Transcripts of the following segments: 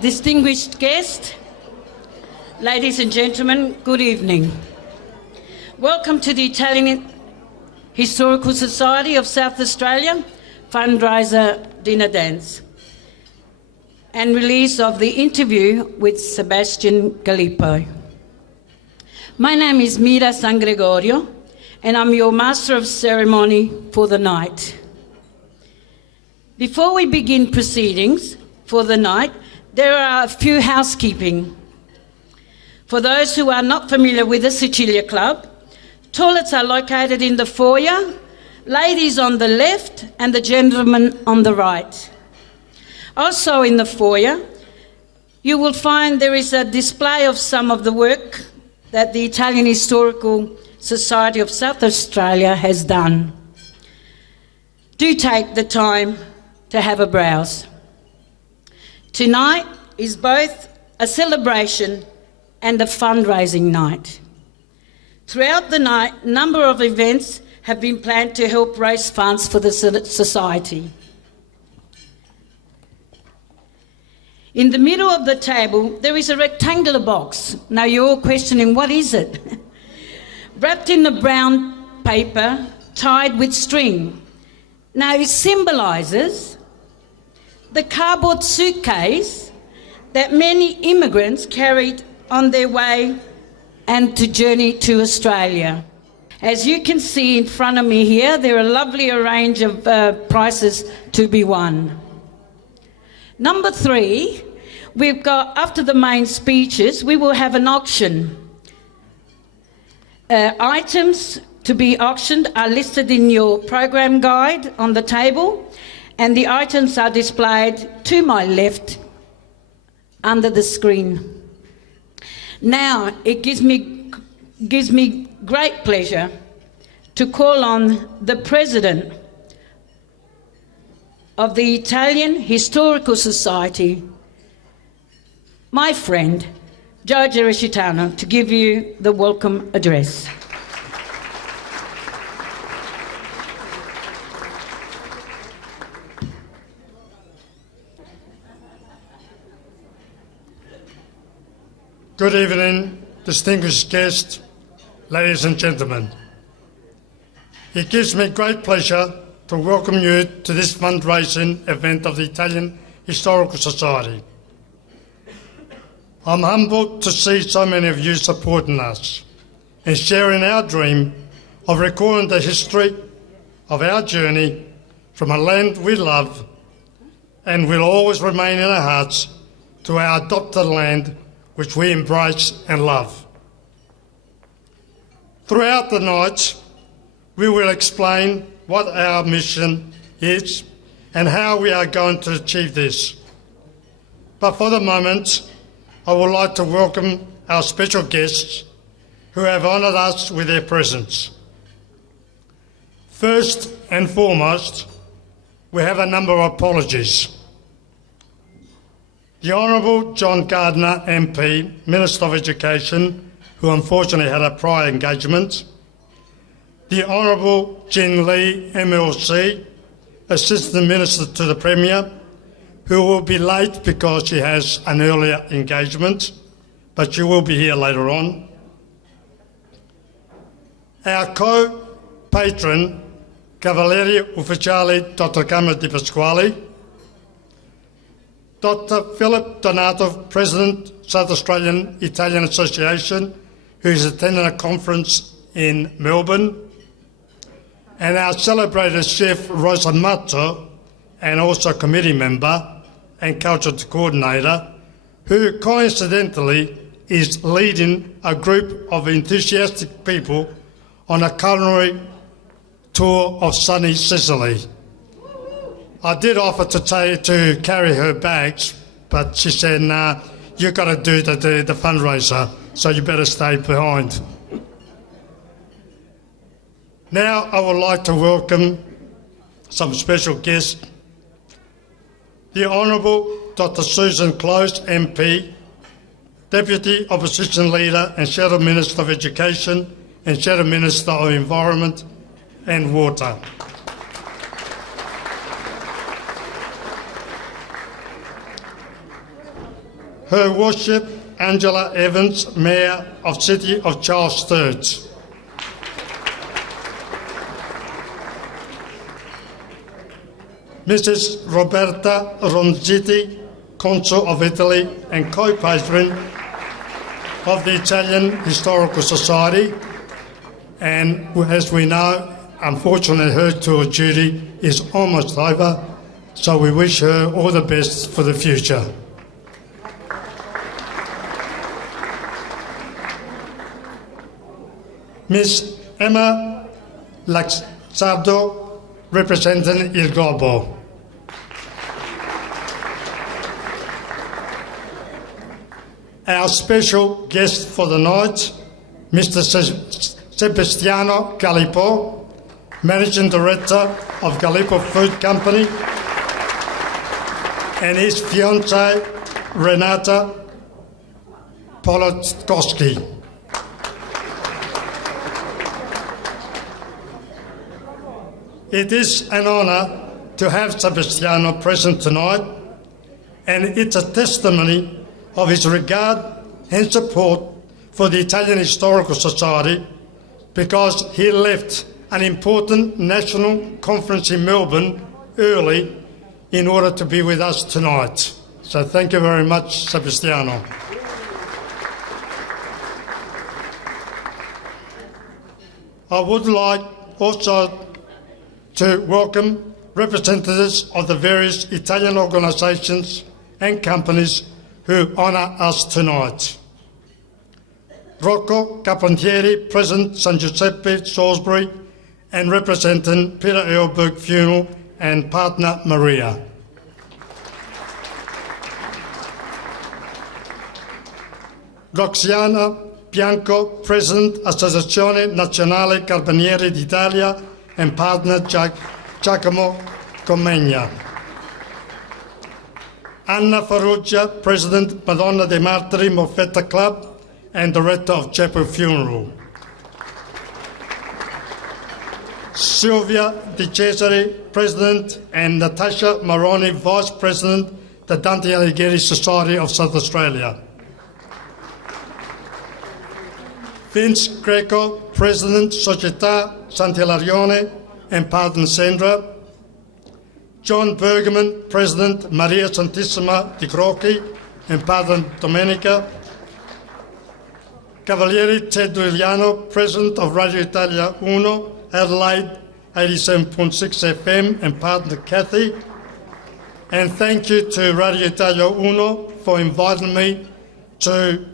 Distinguished guests, ladies and gentlemen, good evening. Welcome to the Italian Historical Society of South Australia Fundraiser Dinner Dance and release of the interview with Sebastian Galipo. My name is Mira San Gregorio and I'm your Master of Ceremony for the night. Before we begin proceedings for the night, there are a few housekeeping. For those who are not familiar with the Sicilia Club, toilets are located in the foyer, ladies on the left and the gentlemen on the right. Also in the foyer, you will find there is a display of some of the work that the Italian Historical Society of South Australia has done. Do take the time to have a browse. Tonight is both a celebration and a fundraising night. Throughout the night, a number of events have been planned to help raise funds for the society. In the middle of the table, there is a rectangular box. Now you're all questioning, what is it? Wrapped in a brown paper, tied with string. Now it symbolises the cardboard suitcase that many immigrants carried on their way and to journey to Australia. As you can see in front of me here, there are a lovely range of prizes to be won. Number 3, we've got, after the main speeches, we will have an auction. Items to be auctioned are listed in your program guide on the table, and the items are displayed to my left under the screen. Now, it gives me great pleasure to call on the President of the Italian Historical Society, my friend, Giorgio Rescitano, to give you the welcome address. Good evening, distinguished guests, ladies and gentlemen. It gives me great pleasure to welcome you to this fundraising event of the Italian Historical Society. I'm humbled to see so many of you supporting us and sharing our dream of recording the history of our journey from a land we love and will always remain in our hearts to our adopted land which we embrace and love. Throughout the night, we will explain what our mission is and how we are going to achieve this. But for the moment, I would like to welcome our special guests who have honoured us with their presence. First and foremost, we have a number of apologies. The Honourable John Gardner MP, Minister of Education, who unfortunately had a prior engagement. The Honourable Jen Lee, MLC, Assistant Minister to the Premier, who will be late because she has an earlier engagement, but she will be here later on. Our co-patron, Cavaliere Ufficiale Dr. Camera Di Pasquale, Dr. Philip Donato, President, South Australian Italian Association, who is attending a conference in Melbourne, and our celebrated chef, Rosa Mato, and also committee member and culture coordinator, who coincidentally is leading a group of enthusiastic people on a culinary tour of sunny Sicily. I did offer to carry her bags, but she said, nah, you've got to do the fundraiser, so you better stay behind. Now I would like to welcome some special guests. The Honourable Dr. Susan Close, MP, Deputy Opposition Leader and Shadow Minister of Education and Shadow Minister of Environment and Water. Her Worship Angela Evans, Mayor of City of Charles Sturge. Mrs. Roberta Ronziti, Consul of Italy and co-patron of the Italian Historical Society, and as we know, unfortunately her tour of duty is almost over, so we wish her all the best for the future. Ms. Emma Laxardo, representing Il Globo. Our special guest for the night, Mr. Sebastiano Galipo, Managing Director of Galipo Food Company, and his fiancée, Renata Polotkovsky. It is an honour to have Sebastiano present tonight, and it's a testimony of his regard and support for the Italian Historical Society, because he left an important national conference in Melbourne early in order to be with us tonight. So thank you very much, Sebastiano. I would like also to welcome representatives of the various Italian organisations and companies who honour us tonight. Rocco Carpentieri, President San Giuseppe Salisbury, and representing Peter Earlberg Funeral and partner Maria. Roxiana Bianco, President Associazione Nazionale Carabinieri d'Italia, and partner Giacomo Comegna. Anna Farrugia, President Madonna dei Martiri Moffetta Club and Director of Chapel Funeral. Silvia Di Cesare, President, and Natasha Maroni, Vice President, the Dante Alighieri Society of South Australia. Vince Greco, President, Società Sant'Ilarione and partner Sandra. John Bergman, President, Maria Santissima di Crocchi and partner Domenica. Cavalieri Ted Giuliano, President of Radio Italia Uno, Adelaide 87.6 FM and partner Kathy. And thank you to Radio Italia Uno for inviting me to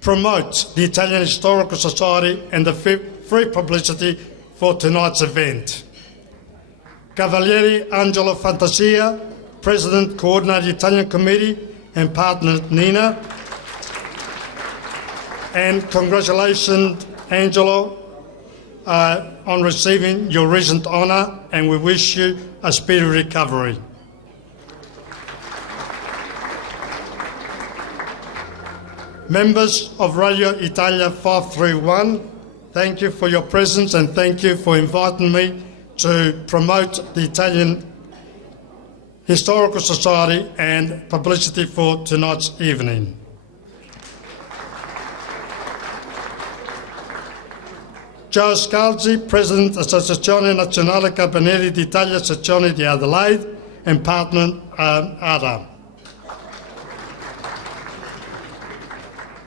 promote the Italian Historical Society and the free publicity for tonight's event. Cavaliere Angelo Fantasia, President, Coordinated Italian Committee and partner Nina. And congratulations, Angelo, on receiving your recent honour, and we wish you a speedy recovery. Members of Radio Italia 531, thank you for your presence and thank you for inviting me to promote the Italian Historical Society and publicity for tonight's evening. Joe Scalzi, President, Associazione Nazionale Carabinieri d'Italia, Sezione di Adelaide, and partner ADA.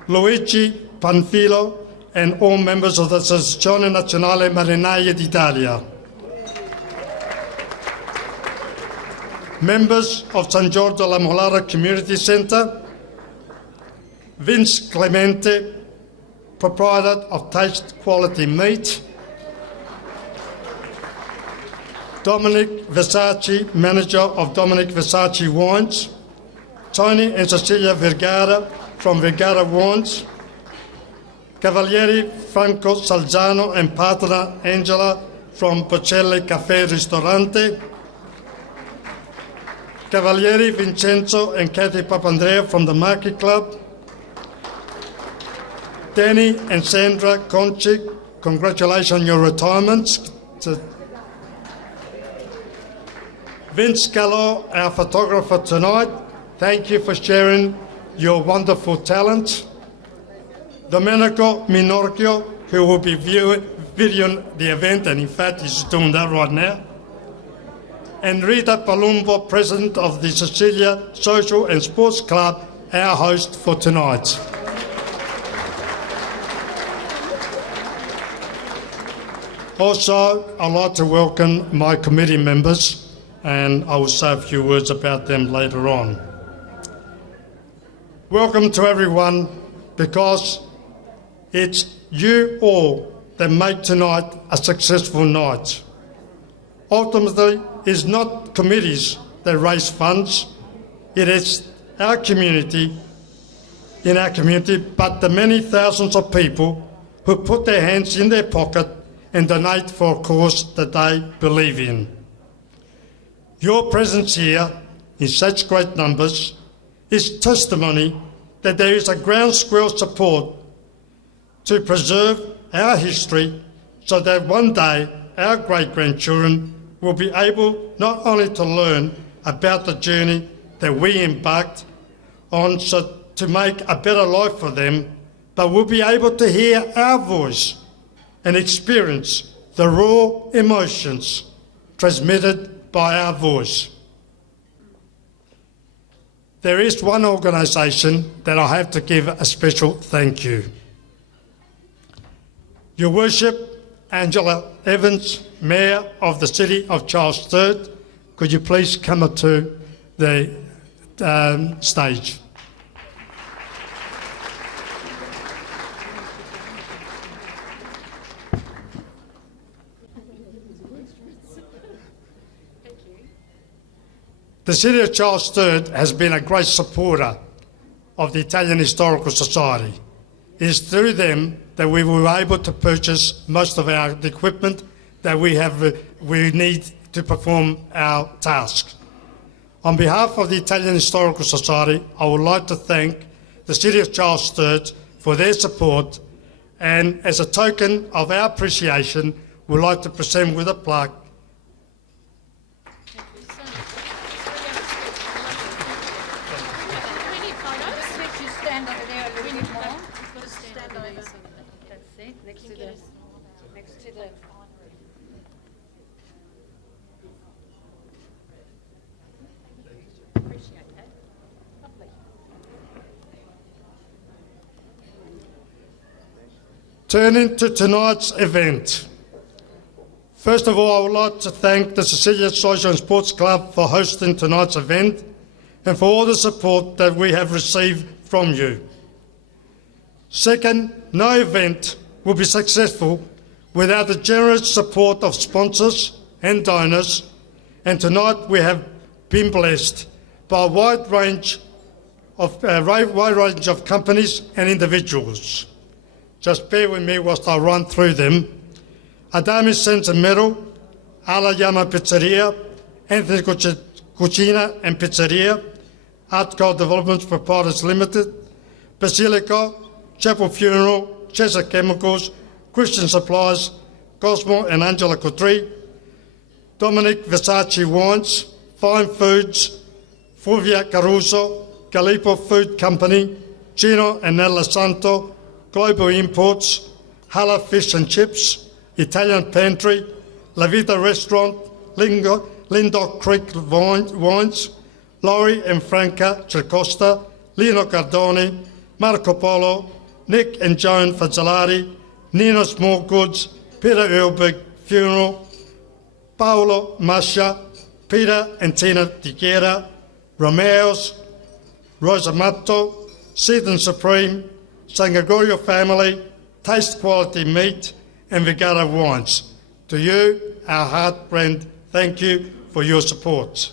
Luigi Panfilo, and all members of the Associazione Nazionale Marinai d'Italia. Members of San Giorgio La Molara Community Centre. Vince Clemente, proprietor of Taste Quality Meat. Dominic Versace, manager of Dominic Versace Wines. Tony and Cecilia Vergara from Vergara Wines. Cavalieri Franco Salzano and partner Angela from Bocelli Cafe Ristorante. Cavalieri Vincenzo and Kathy Papandrea from the Market Club. Danny and Sandra Conchi, congratulations on your retirements. Vince Gallo, our photographer tonight, thank you for sharing your wonderful talent. Domenico Minorchio, who will be videoing the event, and in fact he's doing that right now. And Rita Palumbo, President of the Sicilia Social and Sports Club, our host for tonight. Also, I'd like to welcome my committee members, and I will say a few words about them later on. Welcome to everyone, because it's you all that make tonight a successful night. Ultimately, it's not committees that raise funds, it is our community, but the many thousands of people who put their hands in their pocket and donate for a cause that they believe in. Your presence here in such great numbers is testimony that there is a groundswell support to preserve our history so that one day our great-grandchildren will be able not only to learn about the journey that we embarked on so to make a better life for them, but will be able to hear our voice and experience the raw emotions transmitted by our voice. There is one organisation that I have to give a special thank you. Your Worship, Angela Evans, Mayor of the City of Charles III, could you please come up to the stage? The City of Charles III has been a great supporter of the Italian Historical Society. It is through them that we were able to purchase most of the equipment that we need to perform our tasks. On behalf of the Italian Historical Society, I would like to thank the City of Charles III for their support, and as a token of our appreciation, we'd like to present with a plaque Turning to tonight's event. First of all, I would like to thank the Sicilia Social and Sports Club for hosting tonight's event and for all the support that we have received from you. Second, no event will be successful without the generous support of sponsors and donors, and tonight we have been blessed by a wide range of companies and individuals. Just bear with me whilst I run through them. Adami Senza Metal, Ala Yama Pizzeria, Anthony Cucina and Pizzeria, Art Gold Developments Proprietors Limited, Basilica, Chapel Funeral, Chesa Chemicals, Christian Supplies, Cosmo and Angela Coutry, Dominic Versace Wines, Fine Foods, Fulvia Caruso, Galipo Food Company, Gino and Nella Santo, Global Imports, Hala Fish and Chips, Italian Pantry, La Vita Restaurant, Lindok Creek Wines, Laurie and Franca Tricosta, Lino Cardoni, Marco Polo, Nick and Joan Fazzolari, Nino Small Goods, Peter Earlberg Funeral, Paolo Mascia, Peter and Tina Di Guerra, Romeo's, Rosa Matto, Seaton Supreme, San Gregorio Family, Taste Quality Meat and Vigara Wines. To you, our heart brand, thank you for your support.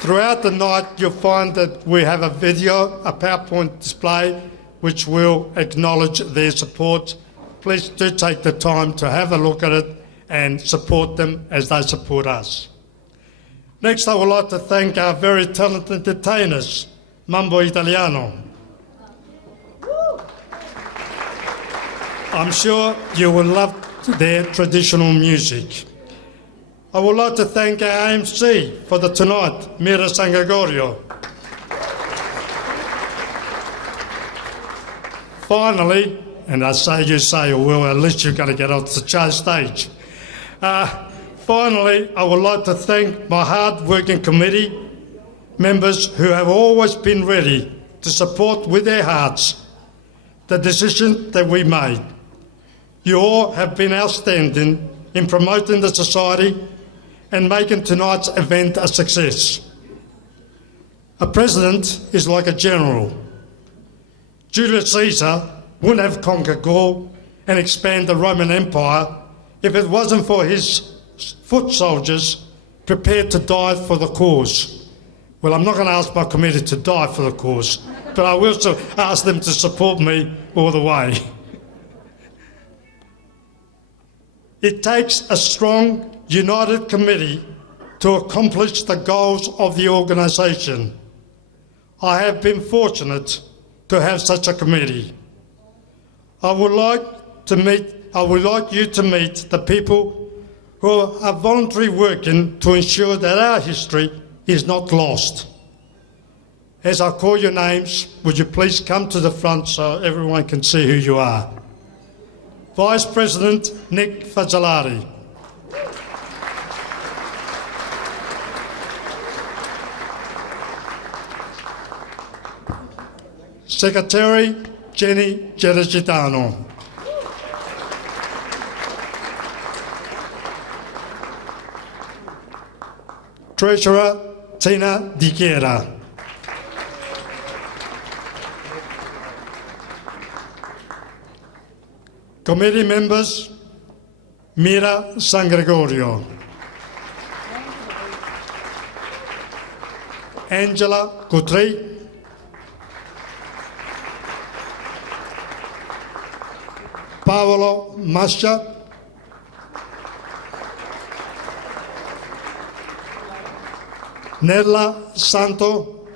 Throughout the night, you'll find that we have a video, a PowerPoint display, which will acknowledge their support. Please do take the time to have a look at it and support them as they support us. Next, I would like to thank our very talented entertainers, Mambo Italiano. I'm sure you will love their traditional music. I would like to thank our AMC for the tonight, Mira Sangagorio. Finally, and I say you say, well, at least you're going to get off the stage. Finally, I would like to thank my hard-working committee members who have always been ready to support with their hearts the decision that we made. You all have been outstanding in promoting the society and making tonight's event a success. A president is like a general. Julius Caesar wouldn't have conquered Gaul and expanded the Roman Empire if it wasn't for his foot soldiers prepared to die for the cause. Well, I'm not going to ask my committee to die for the cause, but I will ask them to support me all the way. It takes a strong, united committee to accomplish the goals of the organisation. I have been fortunate to have such a committee. I would like you to meet the people who are voluntarily working to ensure that our history is not lost. As I call your names, would you please come to the front so everyone can see who you are. Vice President Nick Fazzolari. Secretary Jenny Geragitano. Treasurer Tina Di Chiera. Committee members Mira San Gregorio. Angela Guthrie. Paolo Mascia. Nella Santo.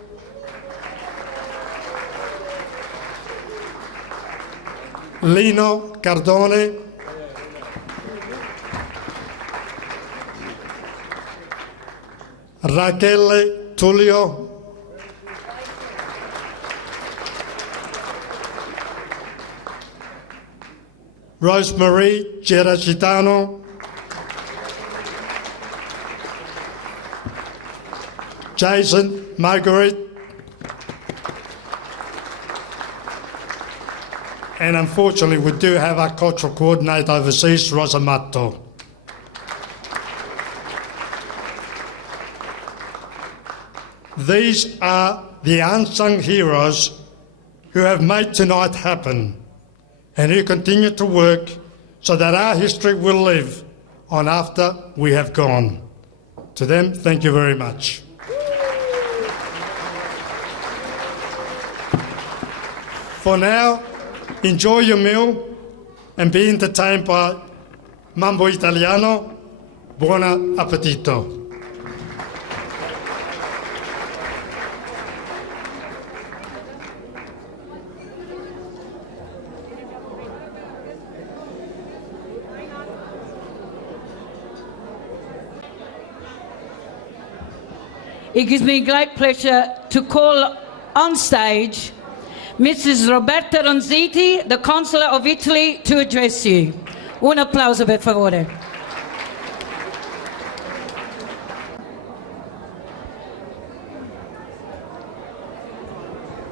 Lino Cardone. Rachele Tullio. Rosemarie Geragitano. Jason Marguerite. And unfortunately, we do have our cultural coordinator overseas, Rosa Matto. These are the unsung heroes who have made tonight happen and who continue to work so that our history will live on after we have gone. To them, thank you very much. For now, enjoy your meal and be entertained by Mambo Italiano. Buon appetito. It gives me great pleasure to call on stage Mrs. Roberta Ronziti, the Consular of Italy, to address you. Un applauso, per favore.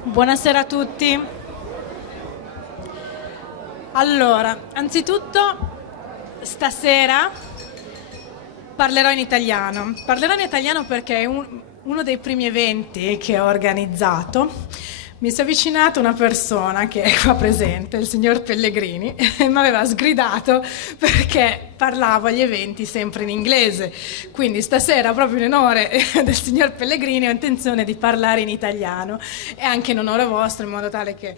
Buonasera a tutti. Allora, anzitutto stasera parlerò in italiano. Parlerò in italiano perché è uno dei primi eventi che ho organizzato. Mi si è avvicinata una persona che è qua presente, il signor Pellegrini, e mi aveva sgridato perché parlavo agli eventi sempre in inglese. Quindi stasera, proprio in onore del signor Pellegrini, ho intenzione di parlare in italiano e anche in onore vostro, in modo tale che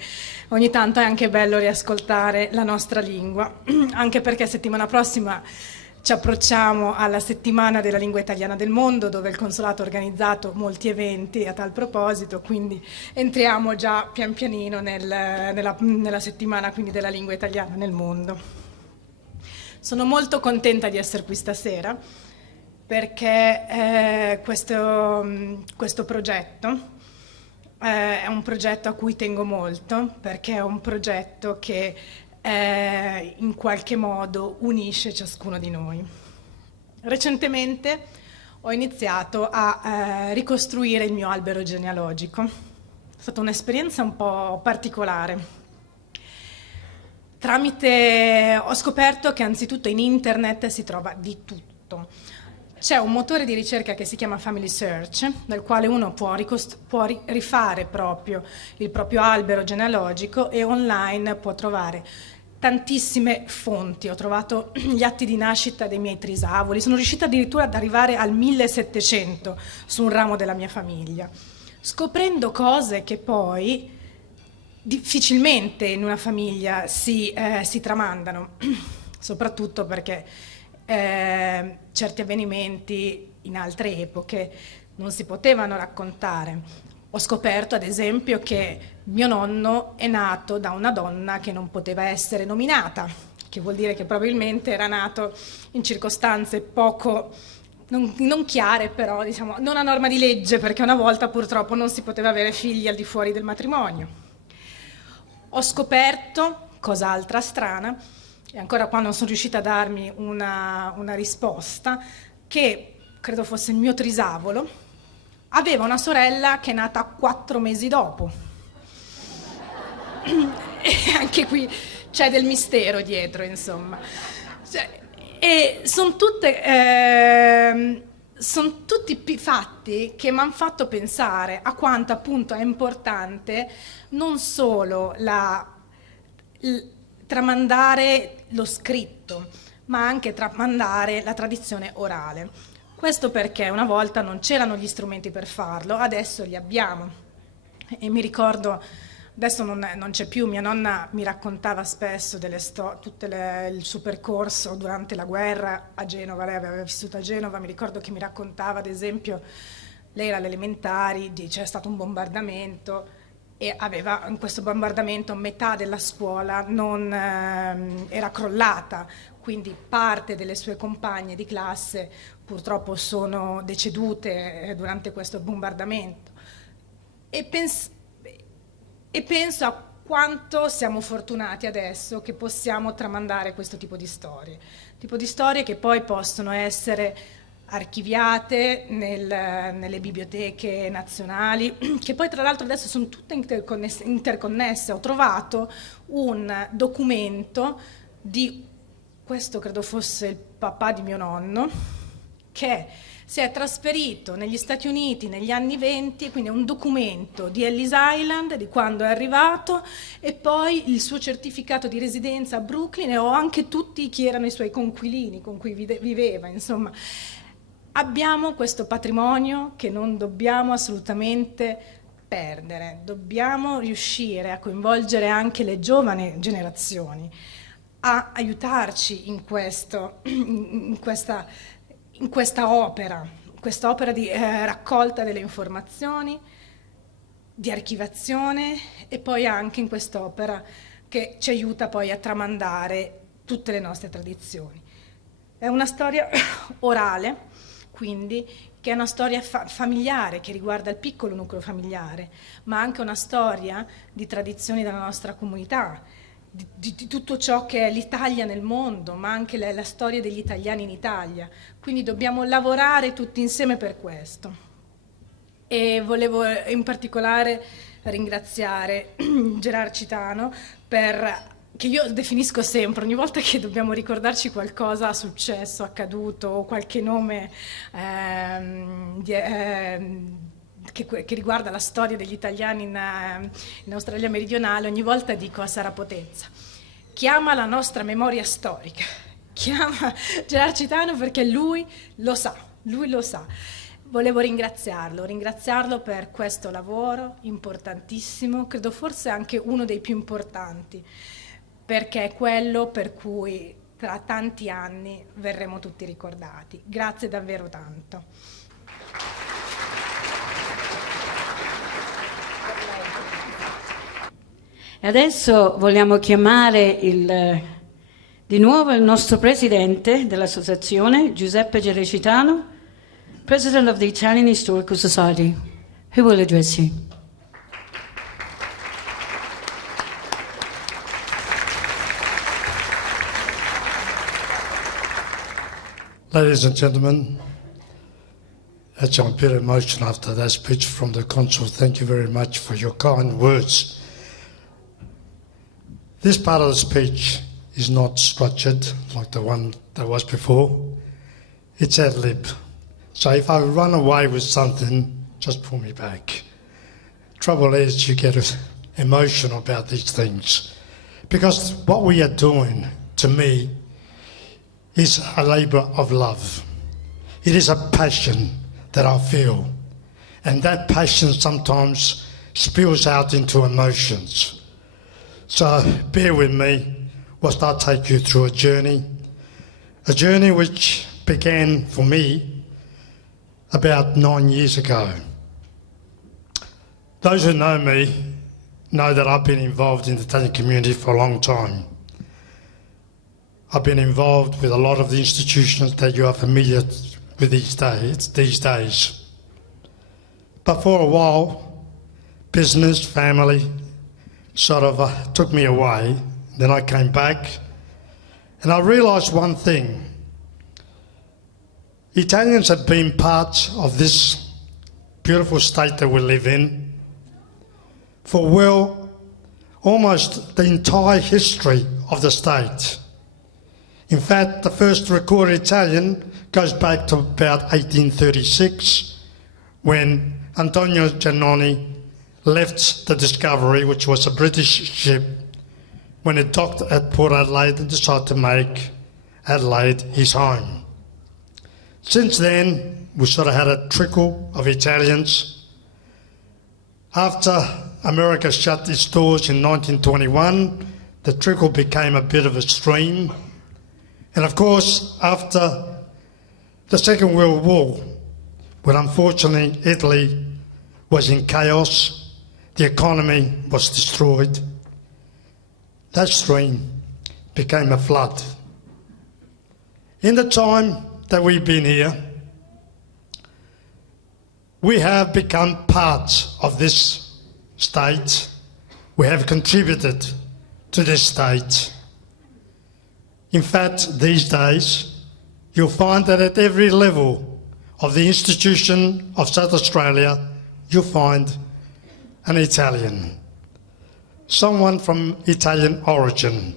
ogni tanto è anche bello riascoltare la nostra lingua, anche perché settimana prossima ci approcciamo alla settimana della lingua italiana del mondo, dove il consolato ha organizzato molti eventi a tal proposito, quindi entriamo già pian pianino nella settimana quindi della lingua italiana nel mondo. Sono molto contenta di essere qui stasera perché questo progetto è un progetto a cui tengo molto, perché è un progetto che in qualche modo unisce ciascuno di noi. Recentemente ho iniziato a ricostruire il mio albero genealogico. È stata un'esperienza un po' particolare. Ho scoperto che anzitutto in internet si trova di tutto. C'è un motore di ricerca che si chiama Family Search, nel quale uno può rifare proprio il proprio albero genealogico, e online può trovare tantissime fonti. Ho trovato gli atti di nascita dei miei trisavoli, sono riuscita addirittura ad arrivare al 1700 su un ramo della mia famiglia, scoprendo cose che poi difficilmente in una famiglia si tramandano, soprattutto perché certi avvenimenti in altre epoche non si potevano raccontare. Ho scoperto ad esempio che mio nonno è nato da una donna che non poteva essere nominata, che vuol dire che probabilmente era nato in circostanze poco non chiare, però diciamo non a norma di legge, perché una volta purtroppo non si poteva avere figli al di fuori del matrimonio. Ho scoperto, cosa altra strana, e ancora qua non sono riuscita a darmi una risposta, che credo fosse il mio trisavolo aveva una sorella che è nata 4 mesi dopo. E anche qui c'è del mistero dietro, insomma. E sono tutti fatti che mi hanno fatto pensare a quanto appunto è importante non solo tramandare lo scritto, ma anche tramandare la tradizione orale. Questo perché una volta non c'erano gli strumenti per farlo, adesso li abbiamo. E mi ricordo, adesso non c'è più, mia nonna mi raccontava spesso tutto il suo percorso durante la guerra a Genova. Lei aveva vissuto a Genova, mi ricordo che mi raccontava ad esempio, lei era alle elementari, c'è stato un bombardamento e aveva in questo bombardamento metà della scuola era crollata, quindi parte delle sue compagne di classe purtroppo sono decedute durante questo bombardamento. E penso a quanto siamo fortunati adesso che possiamo tramandare questo tipo di storie che poi possono essere archiviate nelle biblioteche nazionali, che poi tra l'altro adesso sono tutte interconnesse. Ho trovato un documento di, questo credo fosse il papà di mio nonno, che si è trasferito negli Stati Uniti negli anni 20, quindi è un documento di Ellis Island, di quando è arrivato, e poi il suo certificato di residenza a Brooklyn, e ho anche tutti chi erano i suoi conquilini con cui viveva, insomma. Abbiamo questo patrimonio che non dobbiamo assolutamente perdere, dobbiamo riuscire a coinvolgere anche le giovani generazioni a aiutarci in questa opera di raccolta delle informazioni, di archivazione, e poi anche in quest'opera che ci aiuta poi a tramandare tutte le nostre tradizioni. È una storia orale, quindi, che è una storia familiare, che riguarda il piccolo nucleo familiare, ma anche una storia di tradizioni della nostra comunità, di tutto ciò che è l'Italia nel mondo, ma anche la storia degli italiani in Italia. Quindi dobbiamo lavorare tutti insieme per questo. E volevo in particolare ringraziare Gerard Citano, che io definisco sempre, ogni volta che dobbiamo ricordarci qualcosa successo, accaduto, o qualche nome che riguarda la storia degli italiani in Australia meridionale, ogni volta dico a Sara Potenza: chiama la nostra memoria storica, chiama Gerard Citano, perché lui lo sa. Volevo ringraziarlo per questo lavoro importantissimo, credo forse anche uno dei più importanti, perché è quello per cui tra tanti anni verremo tutti ricordati. Grazie davvero tanto. E adesso vogliamo chiamare di nuovo il nostro presidente dell'associazione, Giuseppe Gerecitano, President of the Italian Historical Society, who will address you. Ladies and gentlemen, actually I'm a bit emotional after that speech from the Consul. Thank you very much for your kind words. This part of the speech is not structured like the one that was before. It's ad lib. So if I run away with something, just pull me back. Trouble is you get emotional about these things. Because what we are doing, to me, is a labour of love. It is a passion that I feel. And that passion sometimes spills out into emotions. So bear with me whilst I take you through a journey which began for me about 9 years ago. Those who know me know that I've been involved in the Italian community for a long time. I've been involved with a lot of the institutions that you are familiar with these days. But for a while, business, family, sort of took me away. Then I came back and I realised one thing. Italians have been part of this beautiful state that we live in for, well, almost the entire history of the state. In fact, the first recorded Italian goes back to about 1836 when Antonio Giannoni left the Discovery, which was a British ship, when it docked at Port Adelaide and decided to make Adelaide his home. Since then, we sort of had a trickle of Italians. After America shut its doors in 1921, the trickle became a bit of a stream. And of course, after the Second World War, when unfortunately Italy was in chaos, the economy was destroyed, that stream became a flood. In the time that we've been here, we have become part of this state. We have contributed to this state. In fact, these days, you'll find that at every level of the institution of South Australia, you'll find an Italian, someone from Italian origin.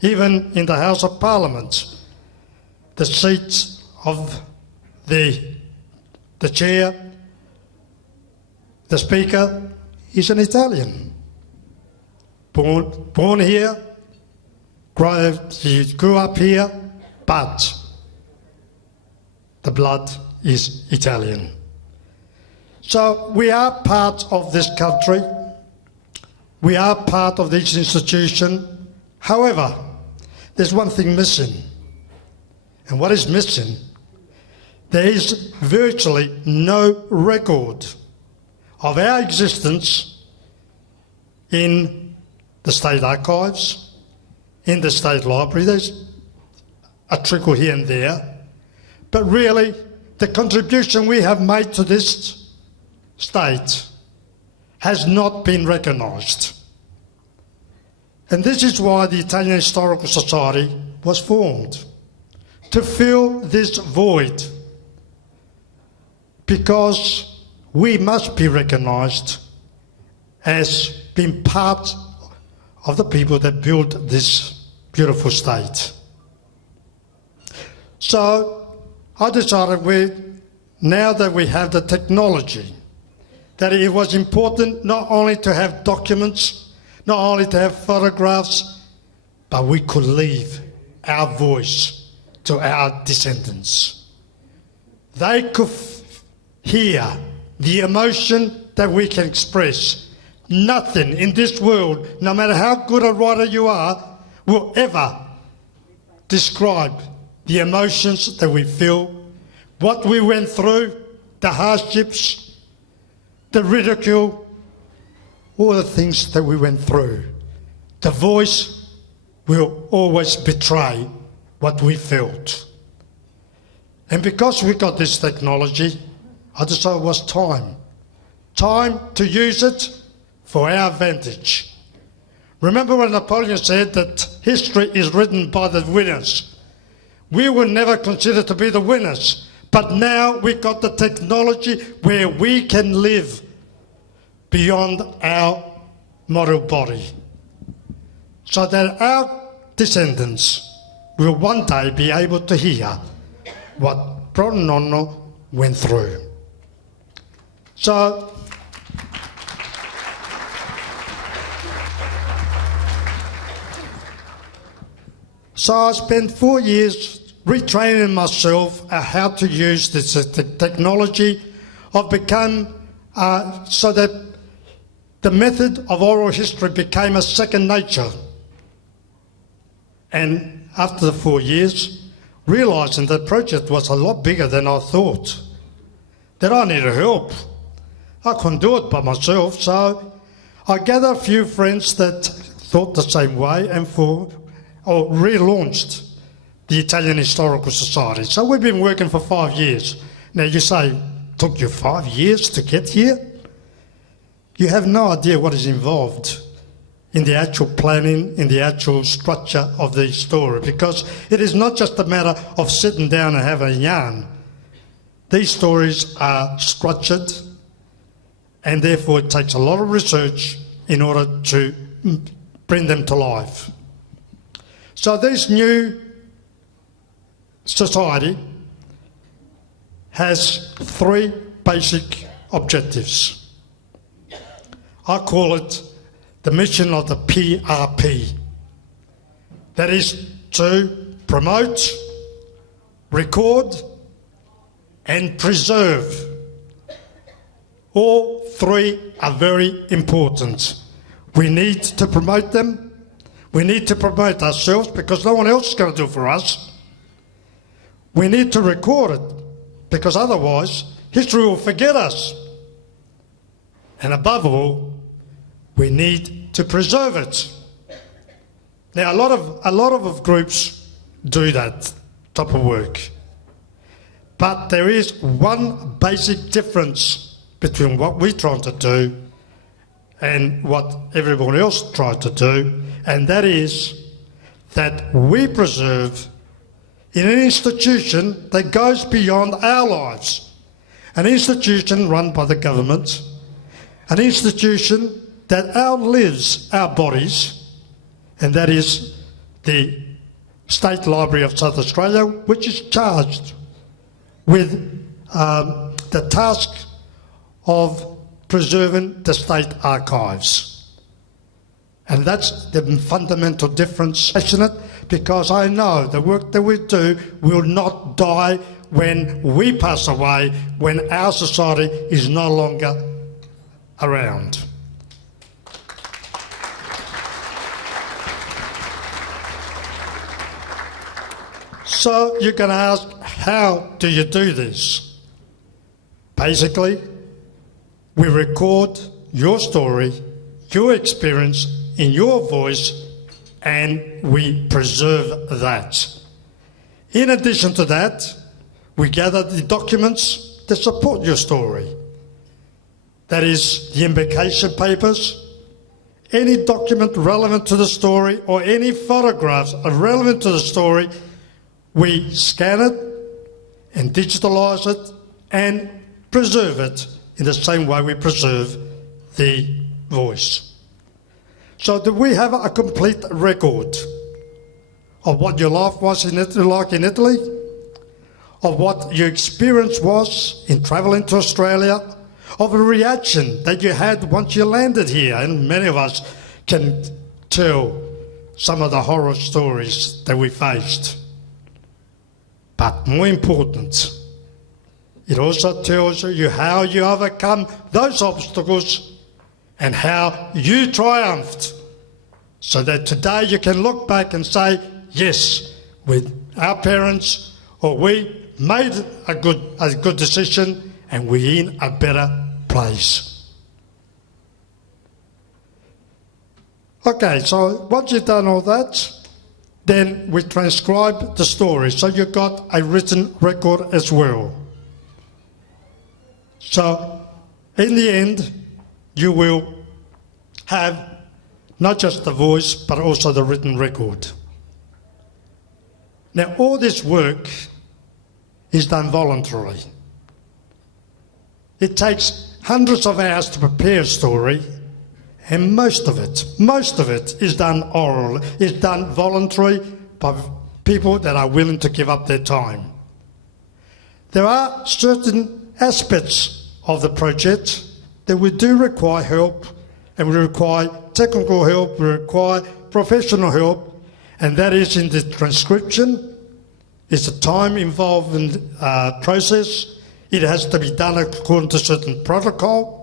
Even in the House of Parliament, the seats of the chair, the speaker, is an Italian. Born here, he grew up here, but the blood is Italian. So we are part of this country. We are part of this institution. However, there's one thing missing. And what is missing? There is virtually no record of our existence in the state archives, in the state library. There's a trickle here and there. But really, the contribution we have made to this state has not been recognised. And this is why the Italian Historical Society was formed, to fill this void, because we must be recognised as being part of the people that built this beautiful state. So I decided now that we have the technology, that it was important not only to have documents, not only to have photographs, but we could leave our voice to our descendants. They could hear the emotion that we can express. Nothing in this world, no matter how good a writer you are, will ever describe the emotions that we feel, what we went through, the hardships, the ridicule, all the things that we went through. The voice will always betray what we felt. And because we got this technology, I decided it was time. Time to use it for our advantage. Remember when Napoleon said that history is written by the winners? We were never considered to be the winners, but now we got the technology where we can live beyond our mortal body, so that our descendants will one day be able to hear what Bronnono went through. So I spent 4 years retraining myself how to use this technology. I've become so that the method of oral history became a second nature. And after the 4 years, realising the project was a lot bigger than I thought, that I needed help. I couldn't do it by myself, so I gathered a few friends that thought the same way and relaunched the Italian Historical Society. So we've been working for 5 years. Now you say, took you 5 years to get here? You have no idea what is involved in the actual planning, in the actual structure of the story, because it is not just a matter of sitting down and having a yarn. These stories are structured, and therefore it takes a lot of research in order to bring them to life. So this new society has 3 basic objectives. I call it the mission of the PRP. That is to promote, record and preserve. All 3 are very important. We need to promote them. We need to promote ourselves because no one else is going to do it for us. We need to record it because otherwise history will forget us. And above all, we need to preserve it. Now, a lot of groups do that type of work. But there is one basic difference between what we're trying to do and what everyone else tries to do, and that is that we preserve in an institution that goes beyond our lives, an institution run by the government, an institution that outlives our bodies, and that is the State Library of South Australia, which is charged with the task of preserving the state archives. And that's the fundamental difference, passionate, because I know the work that we do will not die when we pass away, when our society is no longer around. So you can ask, how do you do this? Basically, we record your story, your experience in your voice, and we preserve that. In addition to that, we gather the documents that support your story. That is the invocation papers, any document relevant to the story or any photographs relevant to the story, we scan it and digitalise it and preserve it in the same way we preserve the voice. So that we have a complete record of what your life was in Italy, like in Italy, of what your experience was in travelling to Australia, of a reaction that you had once you landed here, and many of us can tell some of the horror stories that we faced. But more important, it also tells you how you overcome those obstacles and how you triumphed, so that today you can look back and say, yes, with our parents, or we made a good decision and we're in a better place. Okay, so once you've done all that, Then we transcribe the story, so you got a written record as well. So in the end, you will have not just the voice, but also the written record. Now, all this work is done voluntarily. It takes hundreds of hours to prepare a story, and most of it is done oral, is done voluntarily by people that are willing to give up their time. There are certain aspects of the project that we do require help, and we require technical help, we require professional help, and that is in the transcription. It's a time-involving process. It has to be done according to certain protocol.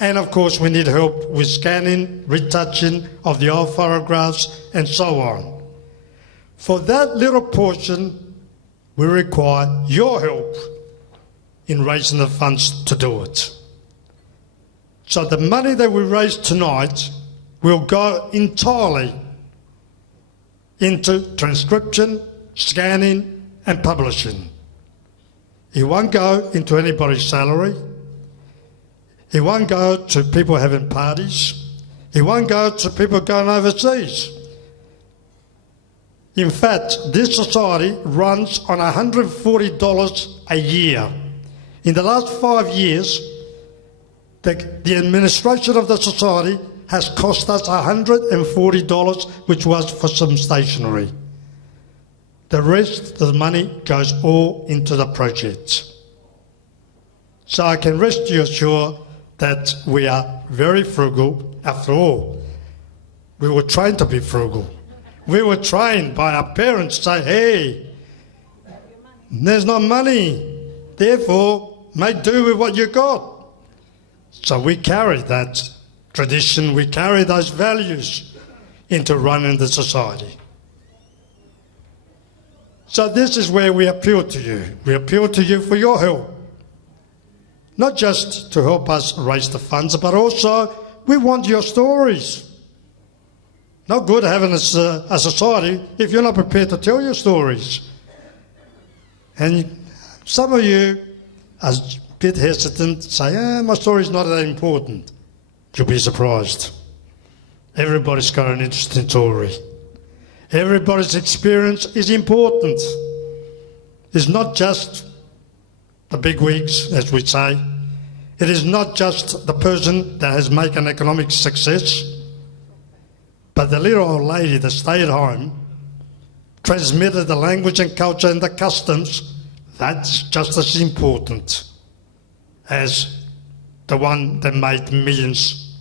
And of course, we need help with scanning, retouching of the old photographs, and so on. For that little portion, we require your help in raising the funds to do it. So the money that we raise tonight will go entirely into transcription, scanning, and publishing. It won't go into anybody's salary. It won't go to people having parties. It won't go to people going overseas. In fact, this society runs on $140 a year. In the last 5 years, the administration of the society has cost us $140, which was for some stationery. The rest of the money goes all into the project. So I can rest you assured that we are very frugal. After all, we were trained to be frugal. We were trained by our parents to say, hey, there's no money, therefore make do with what you got. So we carry that tradition, we carry those values into running the society. So this is where we appeal to you. We appeal to you for your help. Not just to help us raise the funds, but also we want your stories. Not good having a society if you're not prepared to tell your stories. And some of you are a bit hesitant, say, my story's not that important. You'll be surprised. Everybody's got an interesting story. Everybody's experience is important. It's not just the bigwigs, as we say. It is not just the person that has made an economic success, but the little old lady that stayed at home, transmitted the language and culture and the customs. That's just as important as the one that made millions.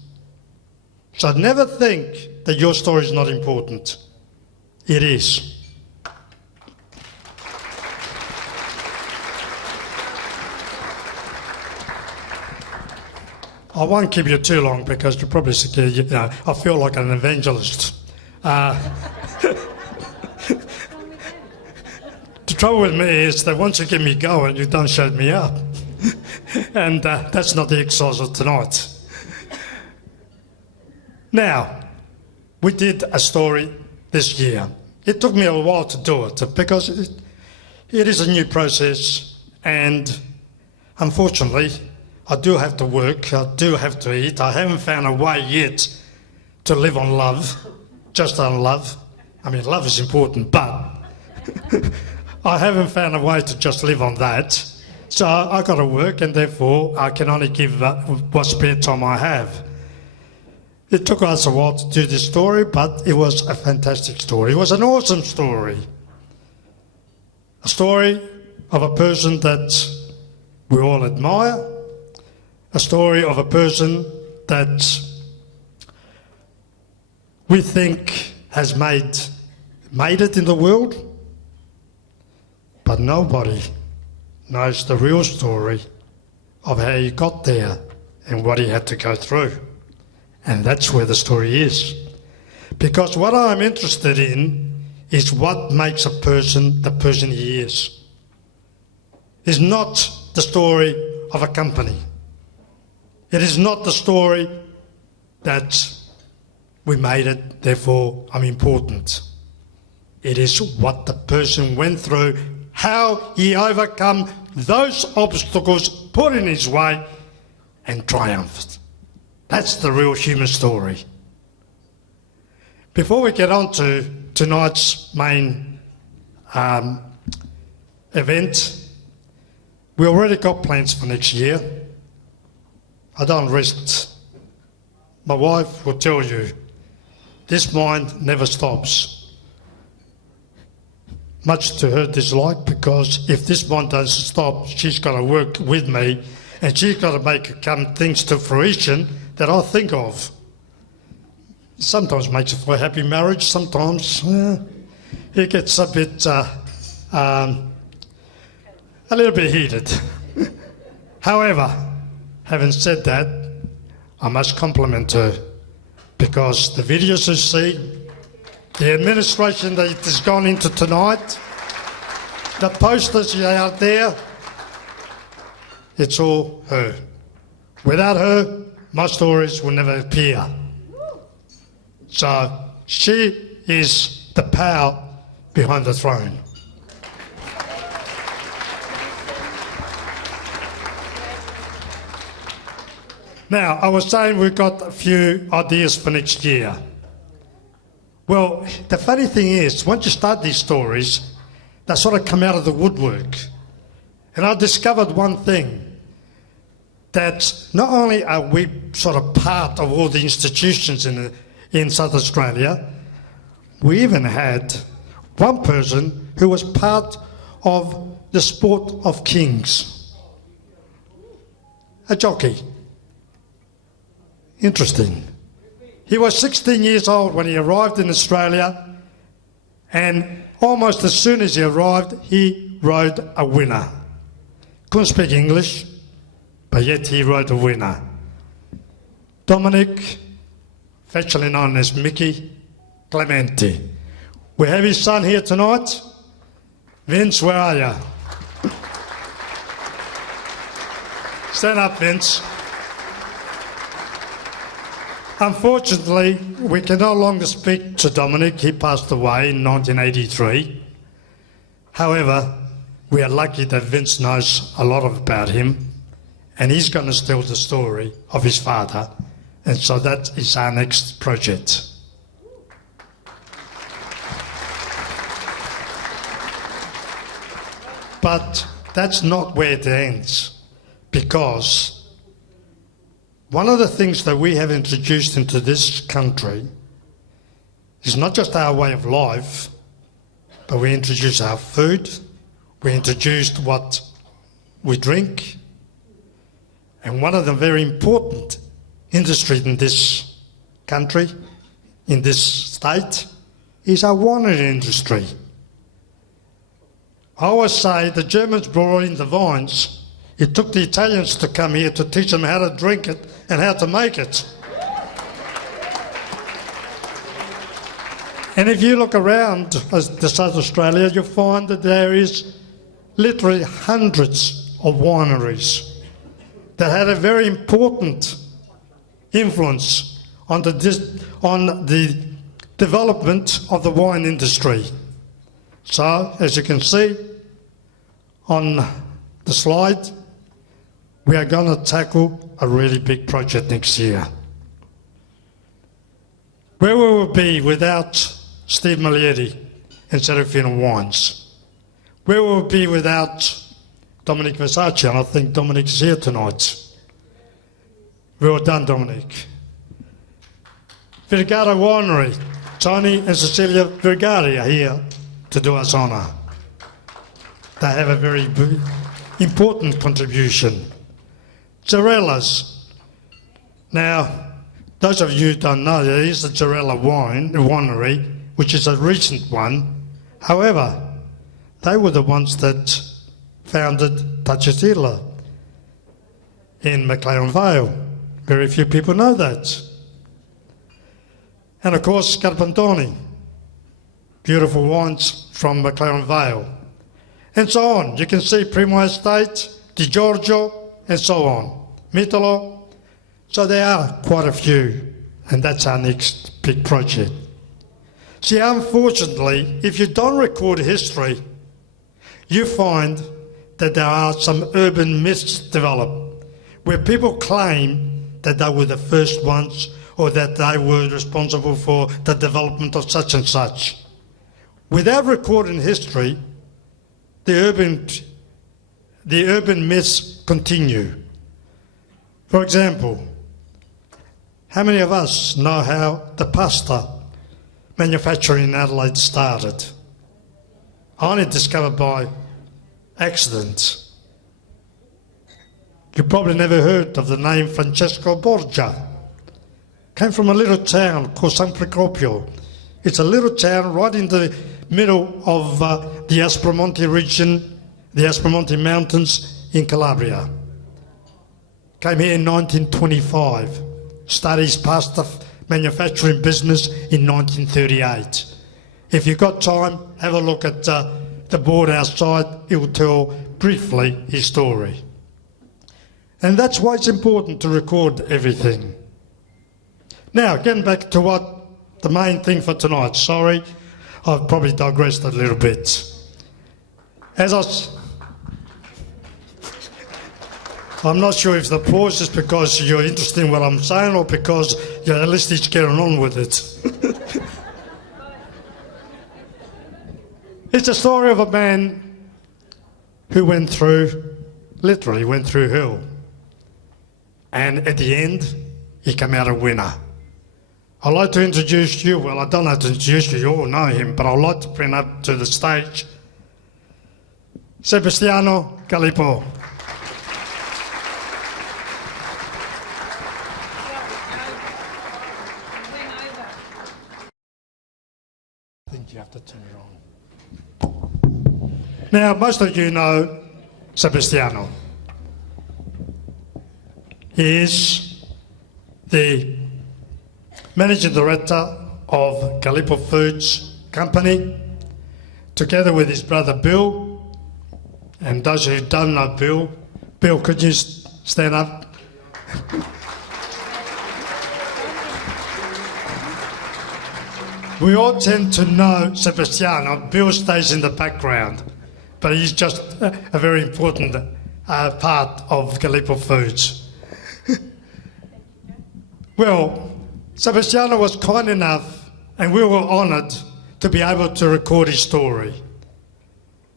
So never think that your story is not important. It is. I won't keep you too long because you're probably scared. I feel like an evangelist. The trouble with me is that once you get me going, you don't shut me up. And that's not the exercise of tonight. Now, we did a story this year. It took me a while to do it because it is a new process, and unfortunately, I do have to work, I do have to eat. I haven't found a way yet to live on love, just on love. I mean, love is important, but I haven't found a way to just live on that. So I got to work, and therefore I can only give what spare time I have. It took us a while to do this story, but it was a fantastic story. It was an awesome story. A story of a person that we all admire. A story of a person that we think has made it in the world, but nobody knows the real story of how he got there and what he had to go through. And that's where the story is. Because what I'm interested in is what makes a person the person he is. It's not the story of a company. It is not the story that we made it, therefore I'm important. It is what the person went through, how he overcome those obstacles put in his way and triumphed. That's the real human story. Before we get on to tonight's main event, we already got plans for next year. I don't rest. My wife will tell you, this mind never stops. Much to her dislike, because if this mind doesn't stop, she's got to work with me and she's got to make come things to fruition that I think of. Sometimes makes it for a happy marriage, sometimes it gets a bit, a little bit heated. However, having said that, I must compliment her, because the videos you see, the administration that has gone into tonight, the posters out there, it's all her. Without her, my stories will never appear. So she is the power behind the throne. Now, I was saying we've got a few ideas for next year. Well, the funny thing is, once you start these stories, they sort of come out of the woodwork. And I discovered one thing, that not only are we sort of part of all the institutions in South Australia, we even had one person who was part of the sport of kings. A jockey. Interesting. He was 16 years old when he arrived in Australia, and almost as soon as he arrived, he rode a winner. Couldn't speak English, but yet he rode a winner. Dominic, affectionately known as Mickey Clementi. We have his son here tonight. Vince, where are you? Stand up, Vince. Unfortunately, we can no longer speak to Dominic. He passed away in 1983. However, we are lucky that Vince knows a lot about him, and he's going to tell the story of his father, and so that is our next project. But that's not where it ends, because one of the things that we have introduced into this country is not just our way of life, but we introduced our food, we introduced what we drink, and one of the very important industries in this country, in this state, is our winery industry. I always say the Germans brought in the vines. It took the Italians to come here to teach them how to drink it and how to make it. And if you look around the South Australia, you'll find that there is literally hundreds of wineries that had a very important influence on the development of the wine industry. So, as you can see on the slide, we are going to tackle a really big project next year. Where will we be without Steve Maglietti and Serafino Wines? Where will we be without Dominic Versace? And I think Dominic is here tonight. Well done, Dominic. Vergara Winery. Tony and Cecilia Vergara are here to do us honour. They have a very important contribution. Zarellas. Now, those of you who don't know, there is the Zarella winery, which is a recent one. However, they were the ones that founded Tacitilla in McLaren Vale. Very few people know that. And of course, Scarpantoni. Beautiful wines from McLaren Vale. And so on. You can see Primo Estate, Di Giorgio, and so on. Mitolo. So there are quite a few, and that's our next big project. See, unfortunately, if you don't record history, you find that there are some urban myths developed where people claim that they were the first ones or that they were responsible for the development of such and such. Without recording history, the urban myths continue. For example, how many of us know how the pasta manufacturing in Adelaide started? Only discovered by accident. You probably never heard of the name Francesco Borgia. Came from a little town called San Procopio. It's a little town right in the middle of the Aspromonte region, the Aspromonte Mountains in Calabria. Came here in 1925. Started his pasta manufacturing business in 1938. If you've got time, have a look at the board outside. It will tell briefly his story. And that's why it's important to record everything. Now, getting back to what the main thing for tonight. Sorry, I've probably digressed a little bit. I'm not sure if the pause is because you're interested in what I'm saying or because you're at least each getting on with it. It's a story of a man who literally went through hell. And at the end, he came out a winner. I'd like to introduce you, well, I don't have to introduce you, you all know him, but I'd like to bring up to the stage Sebastiano Galipo. I think you have to turn it on. Now, most of you know Sebastiano. He is the Managing Director of Galipo Foods company, together with his brother Bill. And those who don't know Bill, could you stand up? We all tend to know Sebastiano. Bill stays in the background, but he's just a very important part of Galipo Foods. Well, Sebastiano was kind enough, and we were honoured to be able to record his story.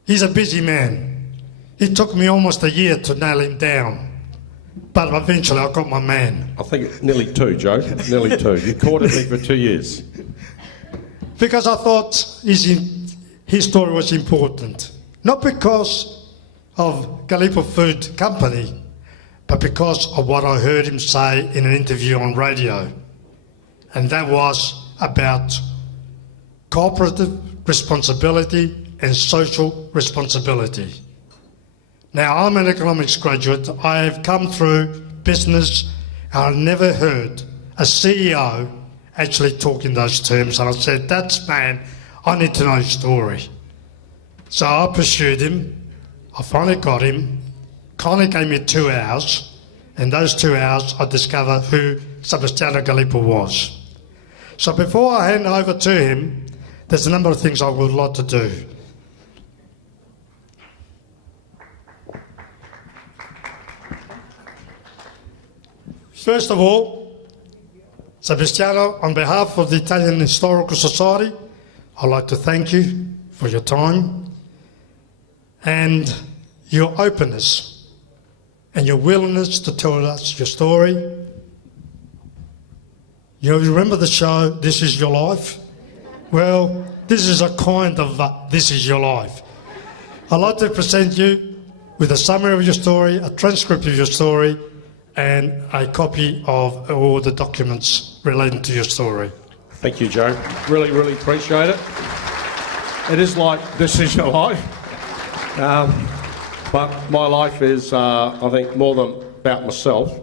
He's a busy man. It took me almost a year to nail him down, but eventually I got my man. I think nearly two, Joe. Nearly two. You courted me for 2 years. Because I thought his story was important. Not because of Galipo Food Company, but because of what I heard him say in an interview on radio. And that was about cooperative responsibility and social responsibility. Now, I'm an economics graduate. I have come through business, and I've never heard a CEO actually talk in those terms. And I said, that's man, I need to know his story. So I pursued him. I finally got him. Kindly gave me 2 hours. And those 2 hours, I discovered who Sebastiano Galipo was. So before I hand over to him, there's a number of things I would like to do. First of all, Sebastiano, on behalf of the Italian Historical Society, I'd like to thank you for your time and your openness and your willingness to tell us your story. You remember the show, This Is Your Life? Well, this is a kind of This Is Your Life. I'd like to present you with a summary of your story, a transcript of your story, and a copy of all the documents relating to your story. Thank you, Joe. Really, really appreciate it. It is like This Is Your Life. But my life is, I think, more than about myself.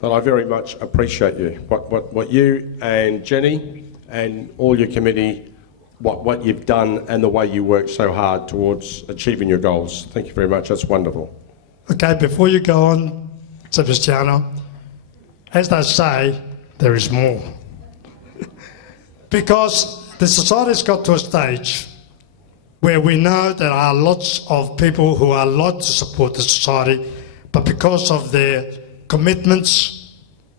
But I very much appreciate you, what you and Jenny and all your committee, what you've done and the way you work so hard towards achieving your goals. Thank you very much. That's wonderful. Okay, before you go on, Sebastiano, as they say, there is more. Because The society's got to a stage where we know there are lots of people who are like to support the society, but because of their commitments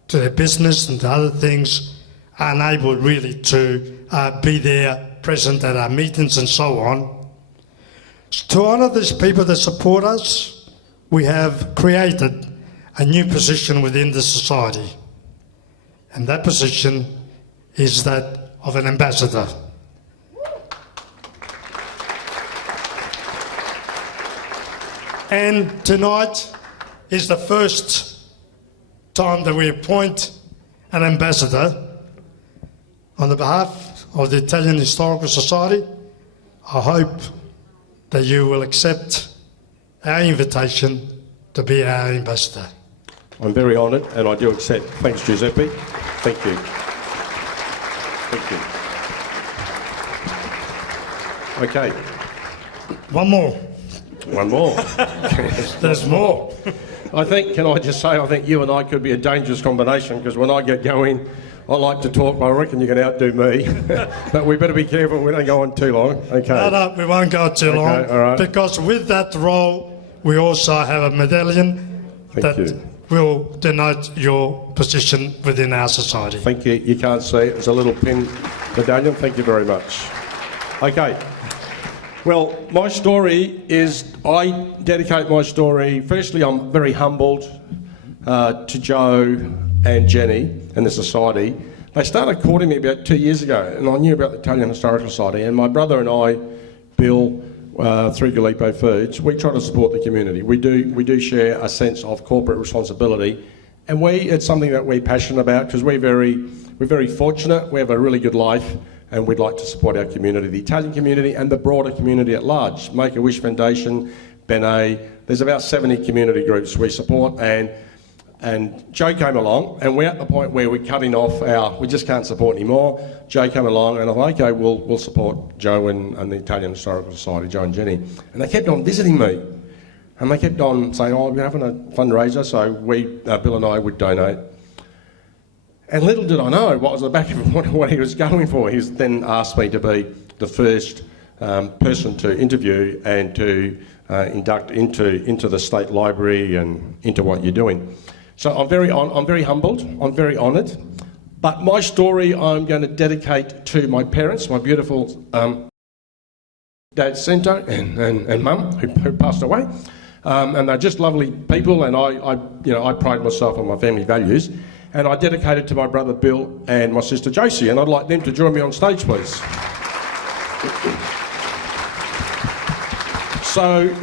to their business and to other things, are unable really to be there, present at our meetings and so on. To honour these people that support us, we have created a new position within the society. And that position is that of an ambassador. And tonight is the first time that we appoint an ambassador. On the behalf of the Italian Historical Society, I hope that you will accept our invitation to be our ambassador. I'm very honoured, and I do accept. Thanks, Giuseppe. Thank you. Thank you. Okay. One more. One more. There's more. I think you and I could be a dangerous combination, because when I get going, I like to talk, but I reckon you can outdo me. But we better be careful we don't go on too long. Okay. No, we won't go too long. All right. Because with that role, we also have a medallion that will denote your position within our society. Thank you. You can't see it. There's a little pin medallion. Thank you very much. Okay. Well, my story is, I dedicate my story, firstly, I'm very humbled to Joe and Jenny and the Society. They started courting me about 2 years ago, and I knew about the Italian Historical Society, and my brother and I, Bill, through Galipo Foods, we try to support the community. We do share a sense of corporate responsibility, and it's something that we're passionate about, because we're very fortunate. We have a really good life, and we'd like to support our community, the Italian community and the broader community at large. Make-A-Wish Foundation, Bene, there's about 70 community groups we support, and Joe came along, and we're at the point where we're cutting off we just can't support anymore. Joe came along, and I thought, okay, we'll support Joe and the Italian Historical Society, Joe and Jenny. And they kept on visiting me, and they kept on saying, oh, we're having a fundraiser, so Bill and I would donate. And little did I know what was the back of what he was going for. He then asked me to be the first person to interview and to induct into the State Library and into what you're doing. So I'm very humbled, I'm very honoured. But my story I'm going to dedicate to my parents, my beautiful dad Cento and mum who passed away. And they're just lovely people, and I pride myself on my family values. And I dedicate it to my brother Bill and my sister Josie, and I'd like them to join me on stage, please. So,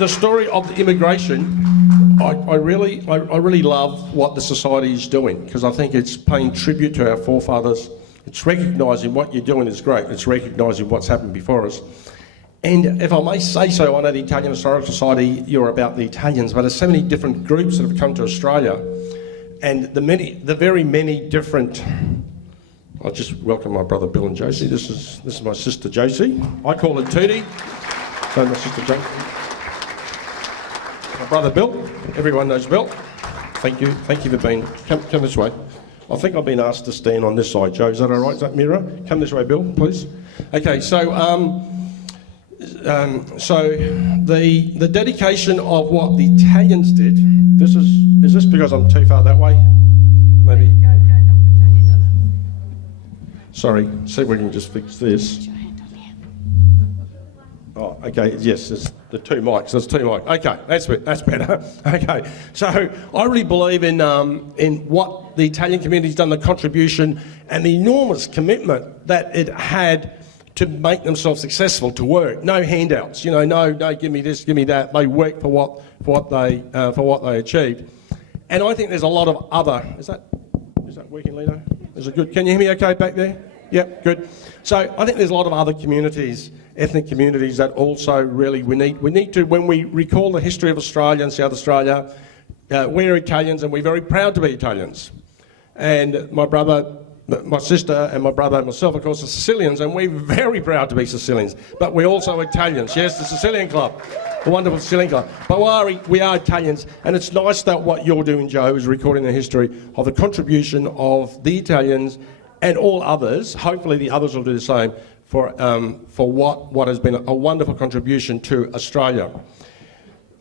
the story of the immigration, I really love what the Society is doing, because I think it's paying tribute to our forefathers. It's recognising what you're doing is great. It's recognising what's happened before us. And if I may say so, I know the Italian Historical Society, you're about the Italians, but there's so many different groups that have come to Australia, and the very many different. I'll just welcome my brother Bill and Josie. This is my sister Josie. I call her Tootie. So my sister Josie. My brother Bill. Everyone knows Bill. Thank you for being. Come this way. I think I've been asked to stand on this side, Joe. Is that all right? Is that mirror? Come this way, Bill, please. Okay, so the dedication of what the Italians did. Is this because I'm too far that way? Maybe. Sorry. See if we can just fix this. Oh, okay. Yes, there's the two mics. There's two mics. Okay, that's better. Okay. So I really believe in what the Italian community's done, the contribution and the enormous commitment that it had to make themselves successful, to work. No handouts, no, give me this, give me that. They worked for what they achieved. And I think there's a lot of other. Is that working, Lino? Is it good? Can you hear me okay back there? Yep, good. So I think there's a lot of other communities, ethnic communities, that also really we need to, when we recall the history of Australia and South Australia, we're Italians and we're very proud to be Italians. And my sister and my brother and myself, of course, are Sicilians, and we're very proud to be Sicilians. But we're also Italians. Yes, the Sicilian Club, the wonderful Sicilian Club. But we are Italians, and it's nice that what you're doing, Joe, is recording the history of the contribution of the Italians and all others, hopefully the others will do the same, for what has been a wonderful contribution to Australia.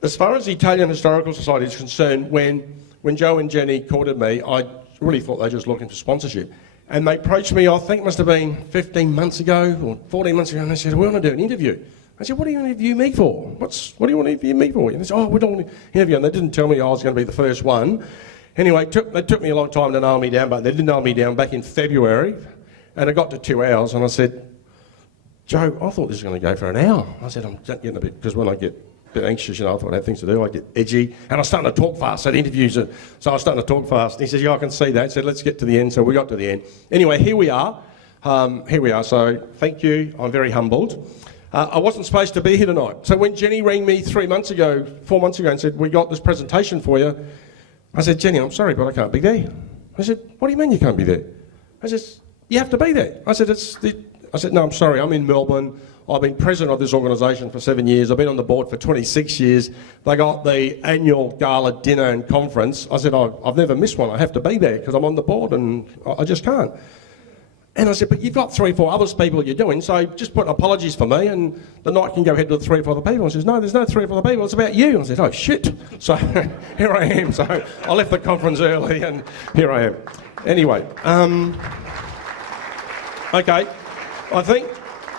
As far as the Italian Historical Society is concerned, when Joe and Jenny courted me, I really thought they were just looking for sponsorship. And they approached me, I think it must have been 15 months ago or 14 months ago, and they said, we want to do an interview. I said, what do you want to interview me for? What do you want to interview me for? And they said, we don't want to interview. And they didn't tell me I was going to be the first one. Anyway, it took me a long time to nail me down, but they did nail me down back in February. And it got to 2 hours, and I said, Joe, I thought this was going to go for an hour. I said, I'm getting a bit, because when I get a bit anxious, I thought I had things to do, I get edgy, and I was starting to talk fast at interviews, so I was starting to talk fast. And he says, yeah, I can see that. He said, let's get to the end, so we got to the end. Anyway, here we are, so thank you, I'm very humbled. I wasn't supposed to be here tonight, so when Jenny rang me 4 months ago, and said, we got this presentation for you, I said, Jenny, I'm sorry, but I can't be there. I said, what do you mean you can't be there? I said, you have to be there. I said, no, I'm sorry, I'm in Melbourne. I've been president of this organisation for 7 years. I've been on the board for 26 years. They got the annual gala dinner and conference. I said, I've never missed one. I have to be there because I'm on the board and I just can't. And I said, but you've got 3 or 4 other people you're doing, so just put apologies for me and the night can go ahead with 3 or 4 other people. And she says, no, there's no 3 or 4 other people, it's about you. And I said, oh, shit. So here I am. So I left the conference early and here I am. Anyway, okay, I think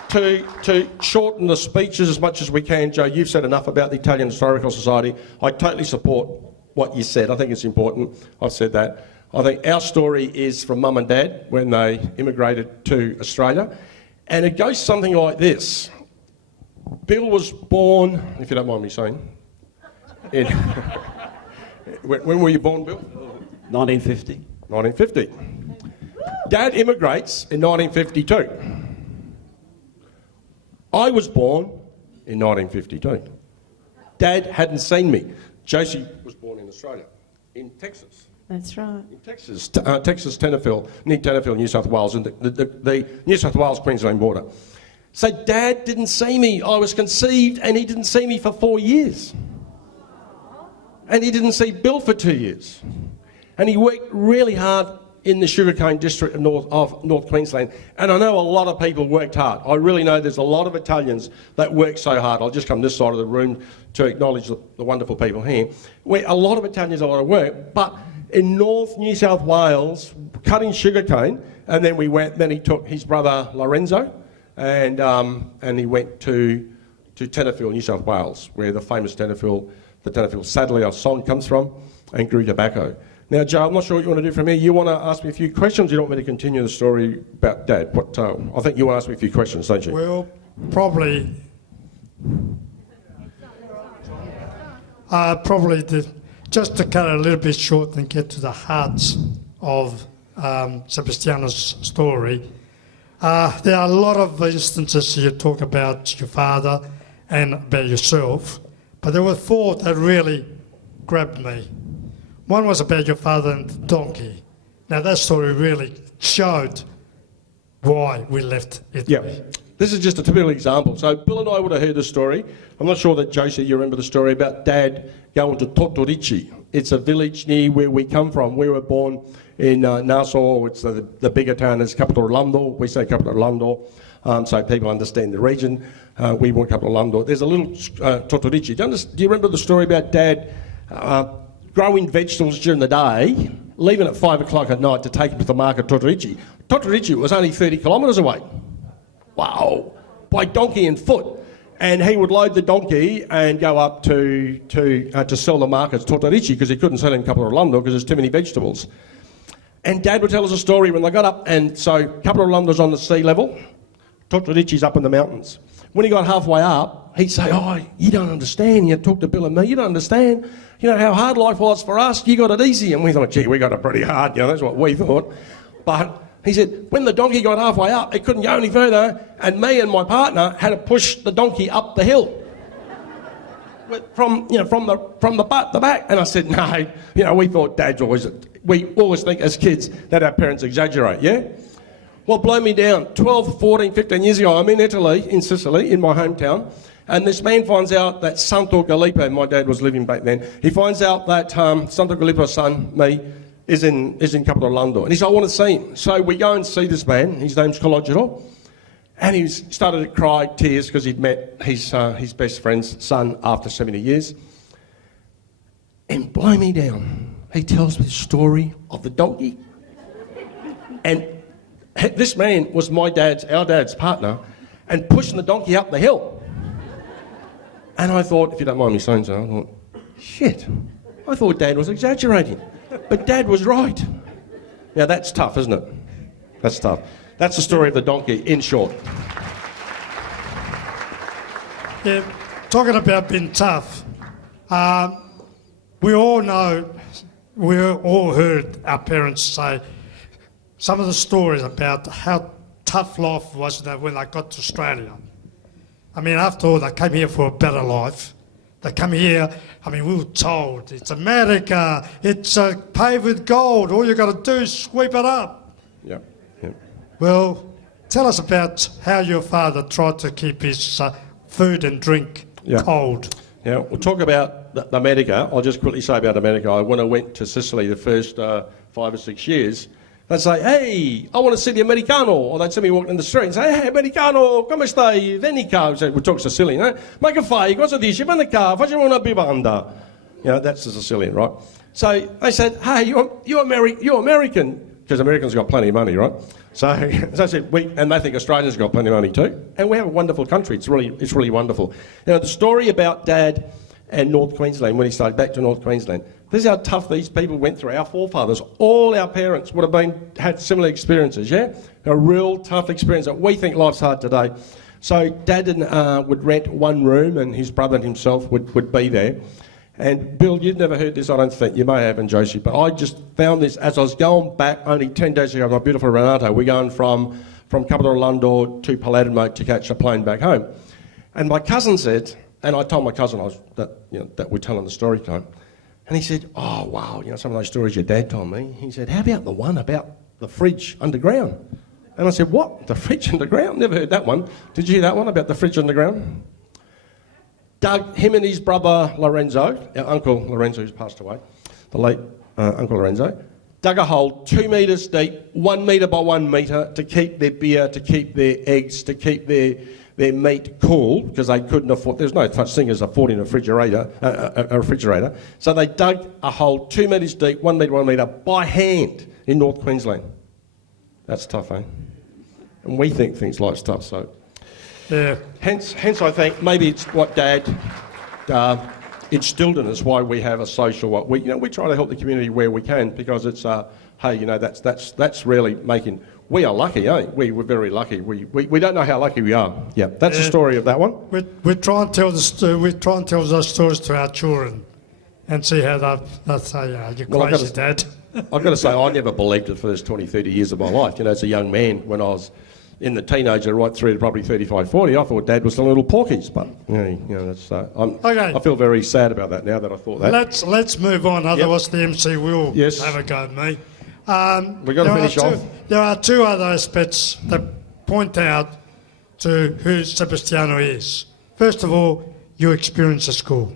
to shorten the speeches as much as we can, Joe, you've said enough about the Italian Historical Society. I totally support what you said. I think it's important. I've said that. I think our story is from Mum and Dad when they immigrated to Australia. And it goes something like this. Bill was born, if you don't mind me saying, when were you born, Bill? 1950. 1950. Dad immigrates in 1952. I was born in 1952. Dad hadn't seen me. Josie was born in Australia, in Texas. That's right. In Texas, Texas, Tenterfield, near Tenterfield, New South Wales, and the New South Wales-Queensland border. So Dad didn't see me. I was conceived and he didn't see me for 4 years. And he didn't see Bill for 2 years. And he worked really hard in the sugarcane district of North Queensland. And I know a lot of people worked hard. I really know there's a lot of Italians that work so hard. I'll just come this side of the room to acknowledge the wonderful people here. Where a lot of Italians, a lot of work, but in North New South Wales, cutting sugarcane, and then he took his brother Lorenzo, and he went to Tenterfield, New South Wales, where the famous Tenterfield Sadler song comes from, and grew tobacco. Now, Joe, I'm not sure what you want to do from here. You want to ask me a few questions? You don't want me to continue the story about Dad? I think you want to ask me a few questions, don't you? Well, probably just to cut it a little bit short and get to the heart of Sebastiano's story. There are a lot of instances you talk about your father and about yourself, but there were 4 that really grabbed me. One was about your father and the donkey. Now that story really showed why we left Italy. Yeah. This is just a typical example. So Bill and I would have heard the story. I'm not sure that Josie, you remember the story about Dad going to Tortorici. It's a village near where we come from. We were born in Nassau, it's the bigger town, is Capital Orlando. We say Capital Orlando, so people understand the region. We want Capital Orlando. There's a little Tortorici. Do you remember the story about Dad growing vegetables during the day, leaving at 5 o'clock at night to take them to the market Tortorici? Tortorici was only 30 kilometres away. Wow, by donkey and foot. And he would load the donkey and go up to sell the markets Tortorici because he couldn't sell in Capital Orlando because there's too many vegetables. And Dad would tell us a story when they got up, and so Capital Orlando's on the sea level, Tortorici's up in the mountains. When he got halfway up, he'd say, oh, you don't understand. He'd talk to Bill and me, you don't understand. You know how hard life was for us, you got it easy. And we thought, gee, we got it pretty hard, that's what we thought. But he said, when the donkey got halfway up, it couldn't go any further, and me and my partner had to push the donkey up the hill. From the butt, the back. And I said, no, we thought we always think as kids that our parents exaggerate, yeah? Well, blow me down. 12, 14, 15 years ago, I'm in Italy, in Sicily, in my hometown, and this man finds out that Santo Galipo, my dad was living back then, he finds out that Santo Galipo's son, me, is in Capital London. And he said, I want to see him. So we go and see this man. His name's Cologero. And he started to cry tears because he'd met his best friend's son after so many years. And blow me down, he tells me the story of the donkey. And this man was our dad's partner, and pushing the donkey up the hill. And I thought, if you don't mind me saying so, I thought, shit, I thought Dad was exaggerating. But Dad was right. Now that's tough, isn't it? That's tough. That's the story of the donkey, in short. Yeah, talking about being tough, we all know, we all heard our parents say some of the stories about how tough life was when they got to Australia. I mean, after all, they came here for a better life. They come here, I mean, we were told, it's America, it's paved with gold, all you got to do is sweep it up. Yep. Well, tell us about how your father tried to keep his food and drink cold. Yeah, we'll talk about America. I'll just quickly say about America. When I went to Sicily the first 5 or 6 years, they'd say, hey, I want to see the Americano. Or they'd see me walking in the street and say, hey, Americano, come stai? Vieni qua. We talk Sicilian, eh? Ma che fai? Cosa dici? Vieni qua, facciamo una bibanda. You know, that's the Sicilian, right? So they said, hey, you're American. Because Americans got plenty of money, right? So I said, and they think Australians got plenty of money too. And we have a wonderful country. It's really wonderful. You know, the story about Dad and North Queensland, when he started back to North Queensland, this is how tough these people went through. Our forefathers, all our parents would have had similar experiences, yeah? A real tough experience that we think life's hard today. So Dad would rent one room and his brother and himself would be there. And Bill, you've never heard this, I don't think. You may have, and Josie, but I just found this as I was going back only 10 days ago, my beautiful Renato. We're going from Capital London to Palermo to catch a plane back home. And my cousin said, and I told my cousin that we're telling the story to him, and he said, oh, wow, you know, some of those stories your dad told me. He said, how about the one about the fridge underground? And I said, what, the fridge underground? Never heard that one. Did you hear that one about the fridge underground? Him and his brother Lorenzo, our uncle Lorenzo who's passed away, the late Uncle Lorenzo, dug a hole 2 metres deep, 1 metre by 1 metre, to keep their beer, to keep their eggs, to keep their meat cool, because they couldn't afford, there's no such thing as affording a refrigerator. So they dug a hole 2 metres deep, 1 metre by 1 metre, by hand in North Queensland. That's tough, eh? And we think things life's tough, so... Yeah. Hence, I think maybe it's what Dad instilled in us. Why we have a social. We try to help the community where we can, because it's hey, you know, that's really making. We are lucky, eh? We're very lucky. We don't know how lucky we are. Yeah, that's the story of that one. We try and tell those stories to our children, and see how they say, "You're crazy, Dad." I've got to say, I never believed it for the first 20, 30 years of my life. You know, as a young man, when I was in the teenager right through to probably 35, 40, I thought Dad was selling little porkies, but that's. Okay. I feel very sad about that now that I thought that. Let's move on. Otherwise, the MC will have a go at me. We've got to finish off. There are two other aspects that point out to who Sebastiano is. First of all, your experience at school.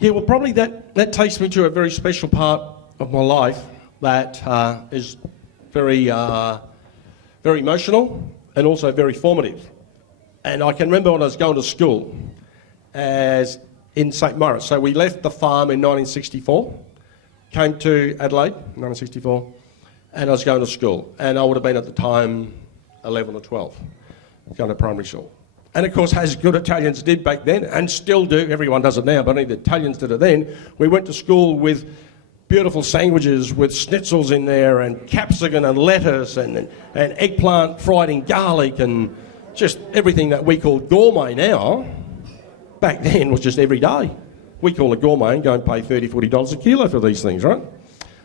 Yeah, well, probably that takes me to a very special part of my life that is very emotional and also very formative. And I can remember when I was going to school as in St Moritz. So we left the farm in 1964, came to Adelaide in 1964, and I was going to school. And I would have been at the time 11 or 12, going to primary school. And of course, as good Italians did back then, and still do, everyone does it now, but only the Italians did it then, we went to school with beautiful sandwiches with schnitzels in there and capsicum and lettuce and eggplant fried in garlic and just everything that we call gourmet now, back then was just every day. We call it gourmet and go and pay $30, $40 a kilo for these things, right?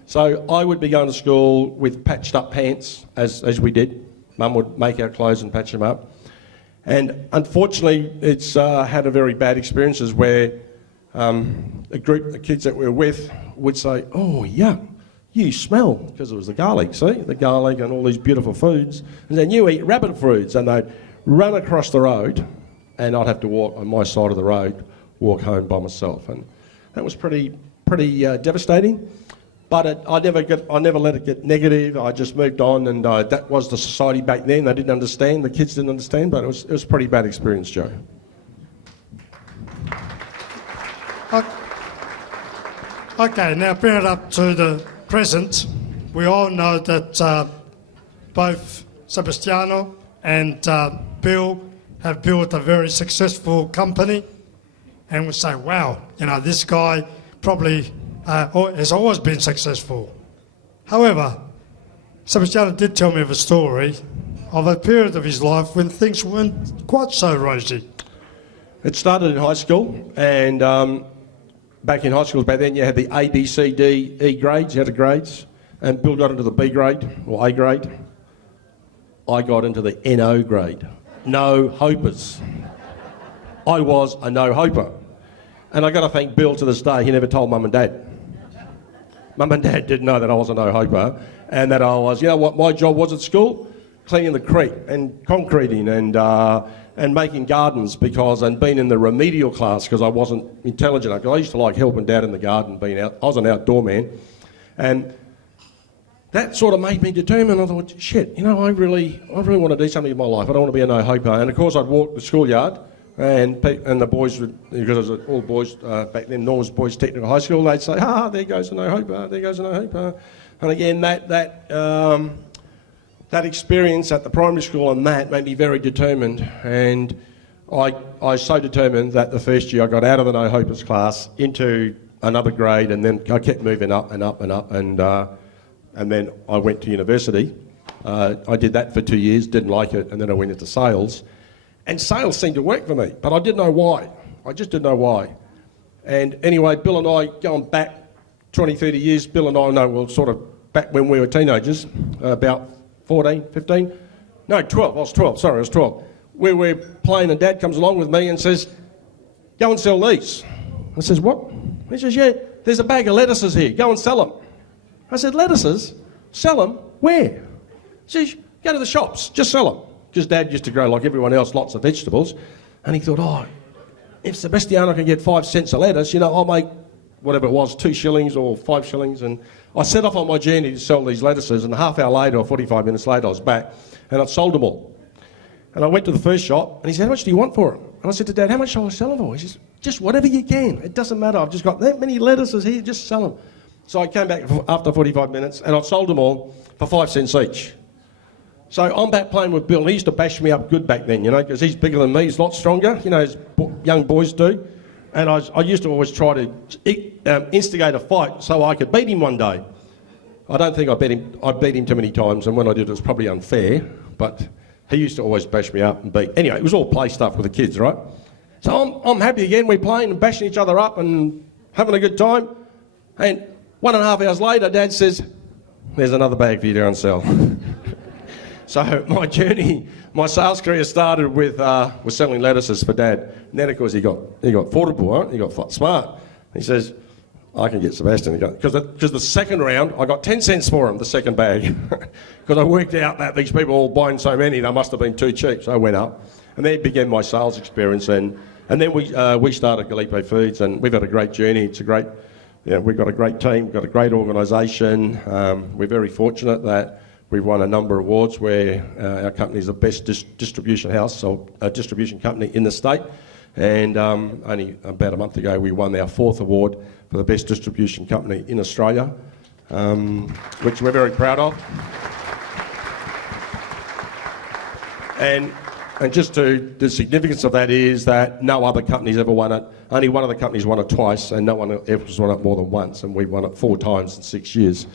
So I would be going to school with patched up pants, as we did. Mum would make our clothes and patch them up. And unfortunately, it's had a very bad experiences where a group of kids that we were with would say, oh, yeah, you smell, because it was the garlic, see, the garlic and all these beautiful foods, and then you eat rabbit foods, and they'd run across the road, and I'd have to walk on my side of the road, walk home by myself, and that was pretty devastating. But I never let it get negative. I just moved on, and that was the society back then. They didn't understand. The kids didn't understand, but it was a pretty bad experience, Joe. Okay, now bring it up to the present. We all know that both Sebastiano and Bill have built a very successful company, and we say, wow, this guy probably has always been successful. However, Sebastiano did tell me of a story of a period of his life when things weren't quite so rosy. It started in high school, and back in high school back then you had the A, B, C, D, E grades, you had the grades, and Bill got into the B grade, or A grade. I got into the NO grade, no hopers. I was a no hoper. And I got to thank Bill to this day, he never told Mum and Dad. Mum and Dad didn't know that I was a no hoper, and that I was, what my job was at school? Cleaning the creek and concreting and making gardens and being in the remedial class because I wasn't intelligent enough. I used to like helping Dad in the garden, I was an outdoor man. And that sort of made me determined. I thought, shit, I really want to do something in my life. I don't want to be a no-hoper. And of course I'd walk the schoolyard and the boys would, because it was all boys back then, Norman's Boys Technical High School, they'd say, there goes a no-hoper, there goes a no-hoper. And again, that experience at the primary school and that made me very determined, and I was so determined that the first year I got out of the no hopers class into another grade, and then I kept moving up and up and up, and then I went to university. I did that for 2 years, didn't like it, and then I went into sales, and sales seemed to work for me, but I didn't know why. I just didn't know why. And anyway, Bill and I, going back 20, 30 years, Bill and I know, sort of back when we were teenagers, about 14, 15, no, 12, I was 12. We were playing and Dad comes along with me and says, go and sell these. I says, what? He says, yeah, there's a bag of lettuces here, go and sell them. I said, lettuces? Sell them? Where? He says, go to the shops, just sell them. Because Dad used to grow, like everyone else, lots of vegetables. And he thought, if Sebastiano can get 5 cents a lettuce, I'll make whatever it was, 2 shillings or 5 shillings. And I set off on my journey to sell these lettuces, and a half hour later or 45 minutes later I was back and I'd sold them all. And I went to the first shop and he said, how much do you want for them? And I said to Dad, how much shall I sell them for? He says, just whatever you can. It doesn't matter. I've just got that many lettuces here, just sell them. So I came back after 45 minutes and I sold them all for 5 cents each. So I'm back playing with Bill. He used to bash me up good back then, because he's bigger than me, he's a lot stronger, as young boys do. And I used to always try to instigate a fight so I could beat him one day. I don't think I beat him too many times, and when I did it was probably unfair, but he used to always bash me up and beat. Anyway, it was all play stuff with the kids, right? So I'm happy again, we're playing and bashing each other up and having a good time. And 1.5 hours later, Dad says, there's another bag for you to go and sell. So my sales career started with selling lettuces for Dad. And then, of course, he got affordable, right? He got smart. He says, I can get Sebastian. Because the second round, I got 10 cents for him, the second bag. Because I worked out that these people all buying so many, they must have been too cheap. So I went up. And then began my sales experience. And then we started Galipo Foods, and we've had a great journey. It's a great, we've got a great team, we've got a great organisation. We're very fortunate that we've won a number of awards where our company is the best distribution house or distribution company in the state. And only about a month ago we won our 4th award for the best distribution company in Australia, which we're very proud of. And just the significance of that is that no other company's ever won it. Only one of the companies won it twice, and no one ever has won it more than once, and we've won it 4 times in 6 years.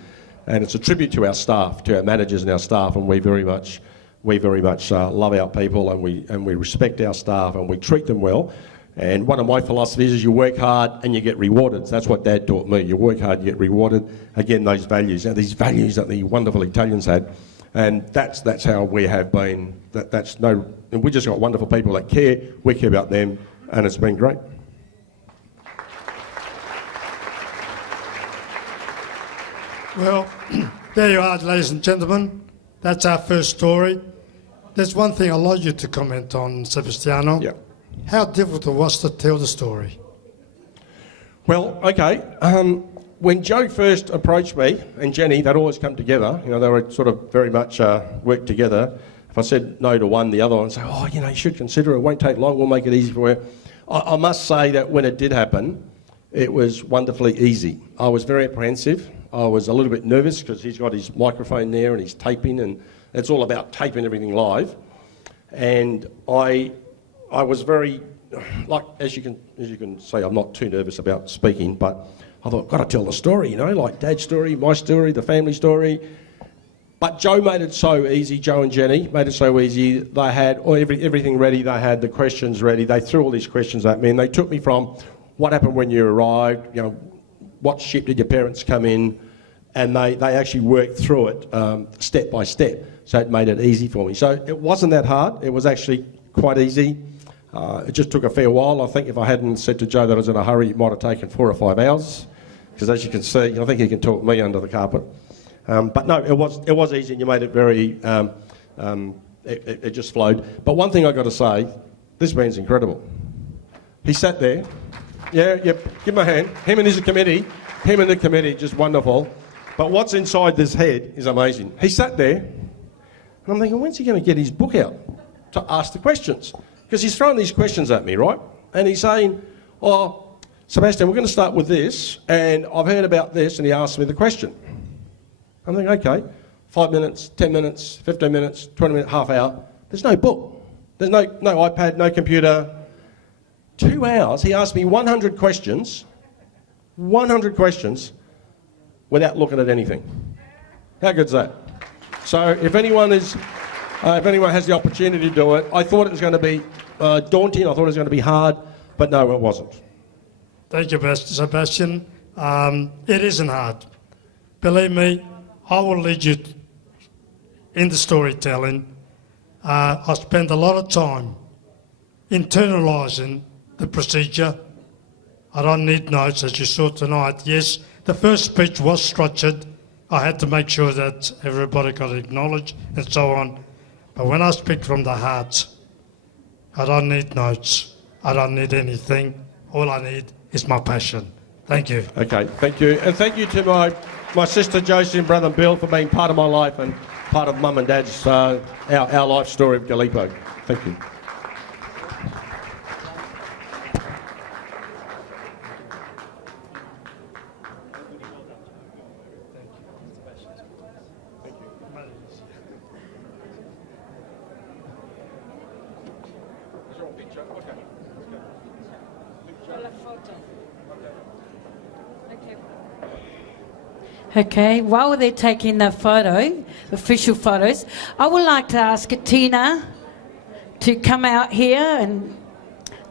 And it's a tribute to our staff, to our managers and our staff, and we very much love our people, and we respect our staff, and we treat them well. And one of my philosophies is you work hard and you get rewarded. That's what Dad taught me. You work hard, you get rewarded. Again, those values, these values that the wonderful Italians had, and that's how we have been. And we just got wonderful people that care. We care about them, and it's been great. Well, there you are, ladies and gentlemen. That's our first story. There's one thing I'd like you to comment on, Sebastiano. Yeah. How difficult it was to tell the story? Well, okay. when Joe first approached me, and Jenny, they'd always come together, you know, they were sort of very much worked together. If I said no to one, the other one would say, oh, you know, you should consider it, won't take long, we'll make it easy for you. I must say that when it did happen, it was wonderfully easy. I was very apprehensive. I was a little bit nervous because he's got his microphone there and he's taping, and it's all about taping everything live. And I was very, like, as you can see, I'm not too nervous about speaking, but I thought, I've got to tell the story, you know, like Dad's story, my story, the family story. But Joe made it so easy, Joe and Jenny made it so easy. They had everything ready, they had the questions ready, they threw all these questions at me, and they took me from what happened when you arrived, you know, what ship did your parents come in, and they actually worked through it step by step, so it made it easy for me. So it wasn't that hard, it was actually quite easy. It just took a fair while. I think if I hadn't said to Joe that I was in a hurry, it might have taken 4 or 5 hours, because as you can see, I think he can talk me under the carpet. But no, it was easy, and you made it very, it just flowed. But one thing I've got to say, this man's incredible. He sat there, give him a hand, him and the committee, just wonderful. But what's inside this head is amazing. He sat there, and I'm thinking, when's he going to get his book out to ask the questions? Because he's throwing these questions at me, right? And he's saying, oh, Sebastian, we're going to start with this, and I've heard about this, and he asked me the question. I'm thinking, okay, 5 minutes, 10 minutes, 15 minutes, 20 minutes, half hour. There's no book. There's no iPad, no computer. 2 hours, he asked me 100 questions, without looking at anything. How good's that? So if anyone has the opportunity to do it, I thought it was going to be daunting, I thought it was going to be hard, but no, it wasn't. Thank you, Sebastian. It isn't hard. Believe me, I will lead you in the storytelling. I spent a lot of time internalising the procedure. I don't need notes, as you saw tonight. Yes, the first speech was structured. I had to make sure that everybody got acknowledged and so on. But when I speak from the heart, I don't need notes. I don't need anything. All I need is my passion. Thank you. Okay, thank you. And thank you to my sister Josie and brother Bill for being part of my life and part of Mum and Dad's, our life story of Galipo. Thank you. Okay, while they're taking the official photos, I would like to ask Tina to come out here, and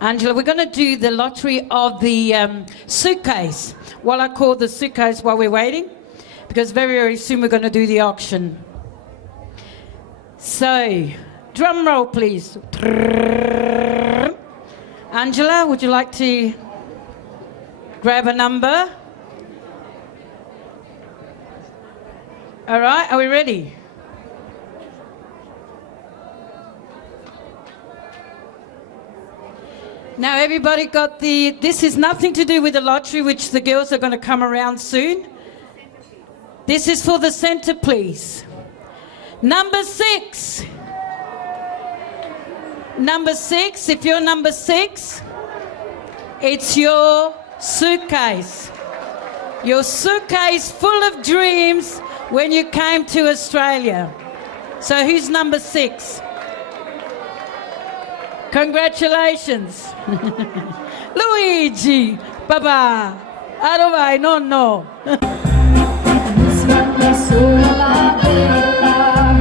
Angela, we're going to do the lottery of the suitcase. While I call the suitcase while we're waiting, because very, very soon we're going to do the auction. So, drum roll, please. Angela, would you like to grab a number? All right, are we ready? Now everybody got this is nothing to do with the lottery, which the girls are going to come around soon. This is for the centre, please. Number 6. Number 6, if you're number 6, it's your suitcase. Your suitcase full of dreams when you came to Australia. So who's number 6? Congratulations. Luigi, Papa, Arovai, nonno. Sola bella,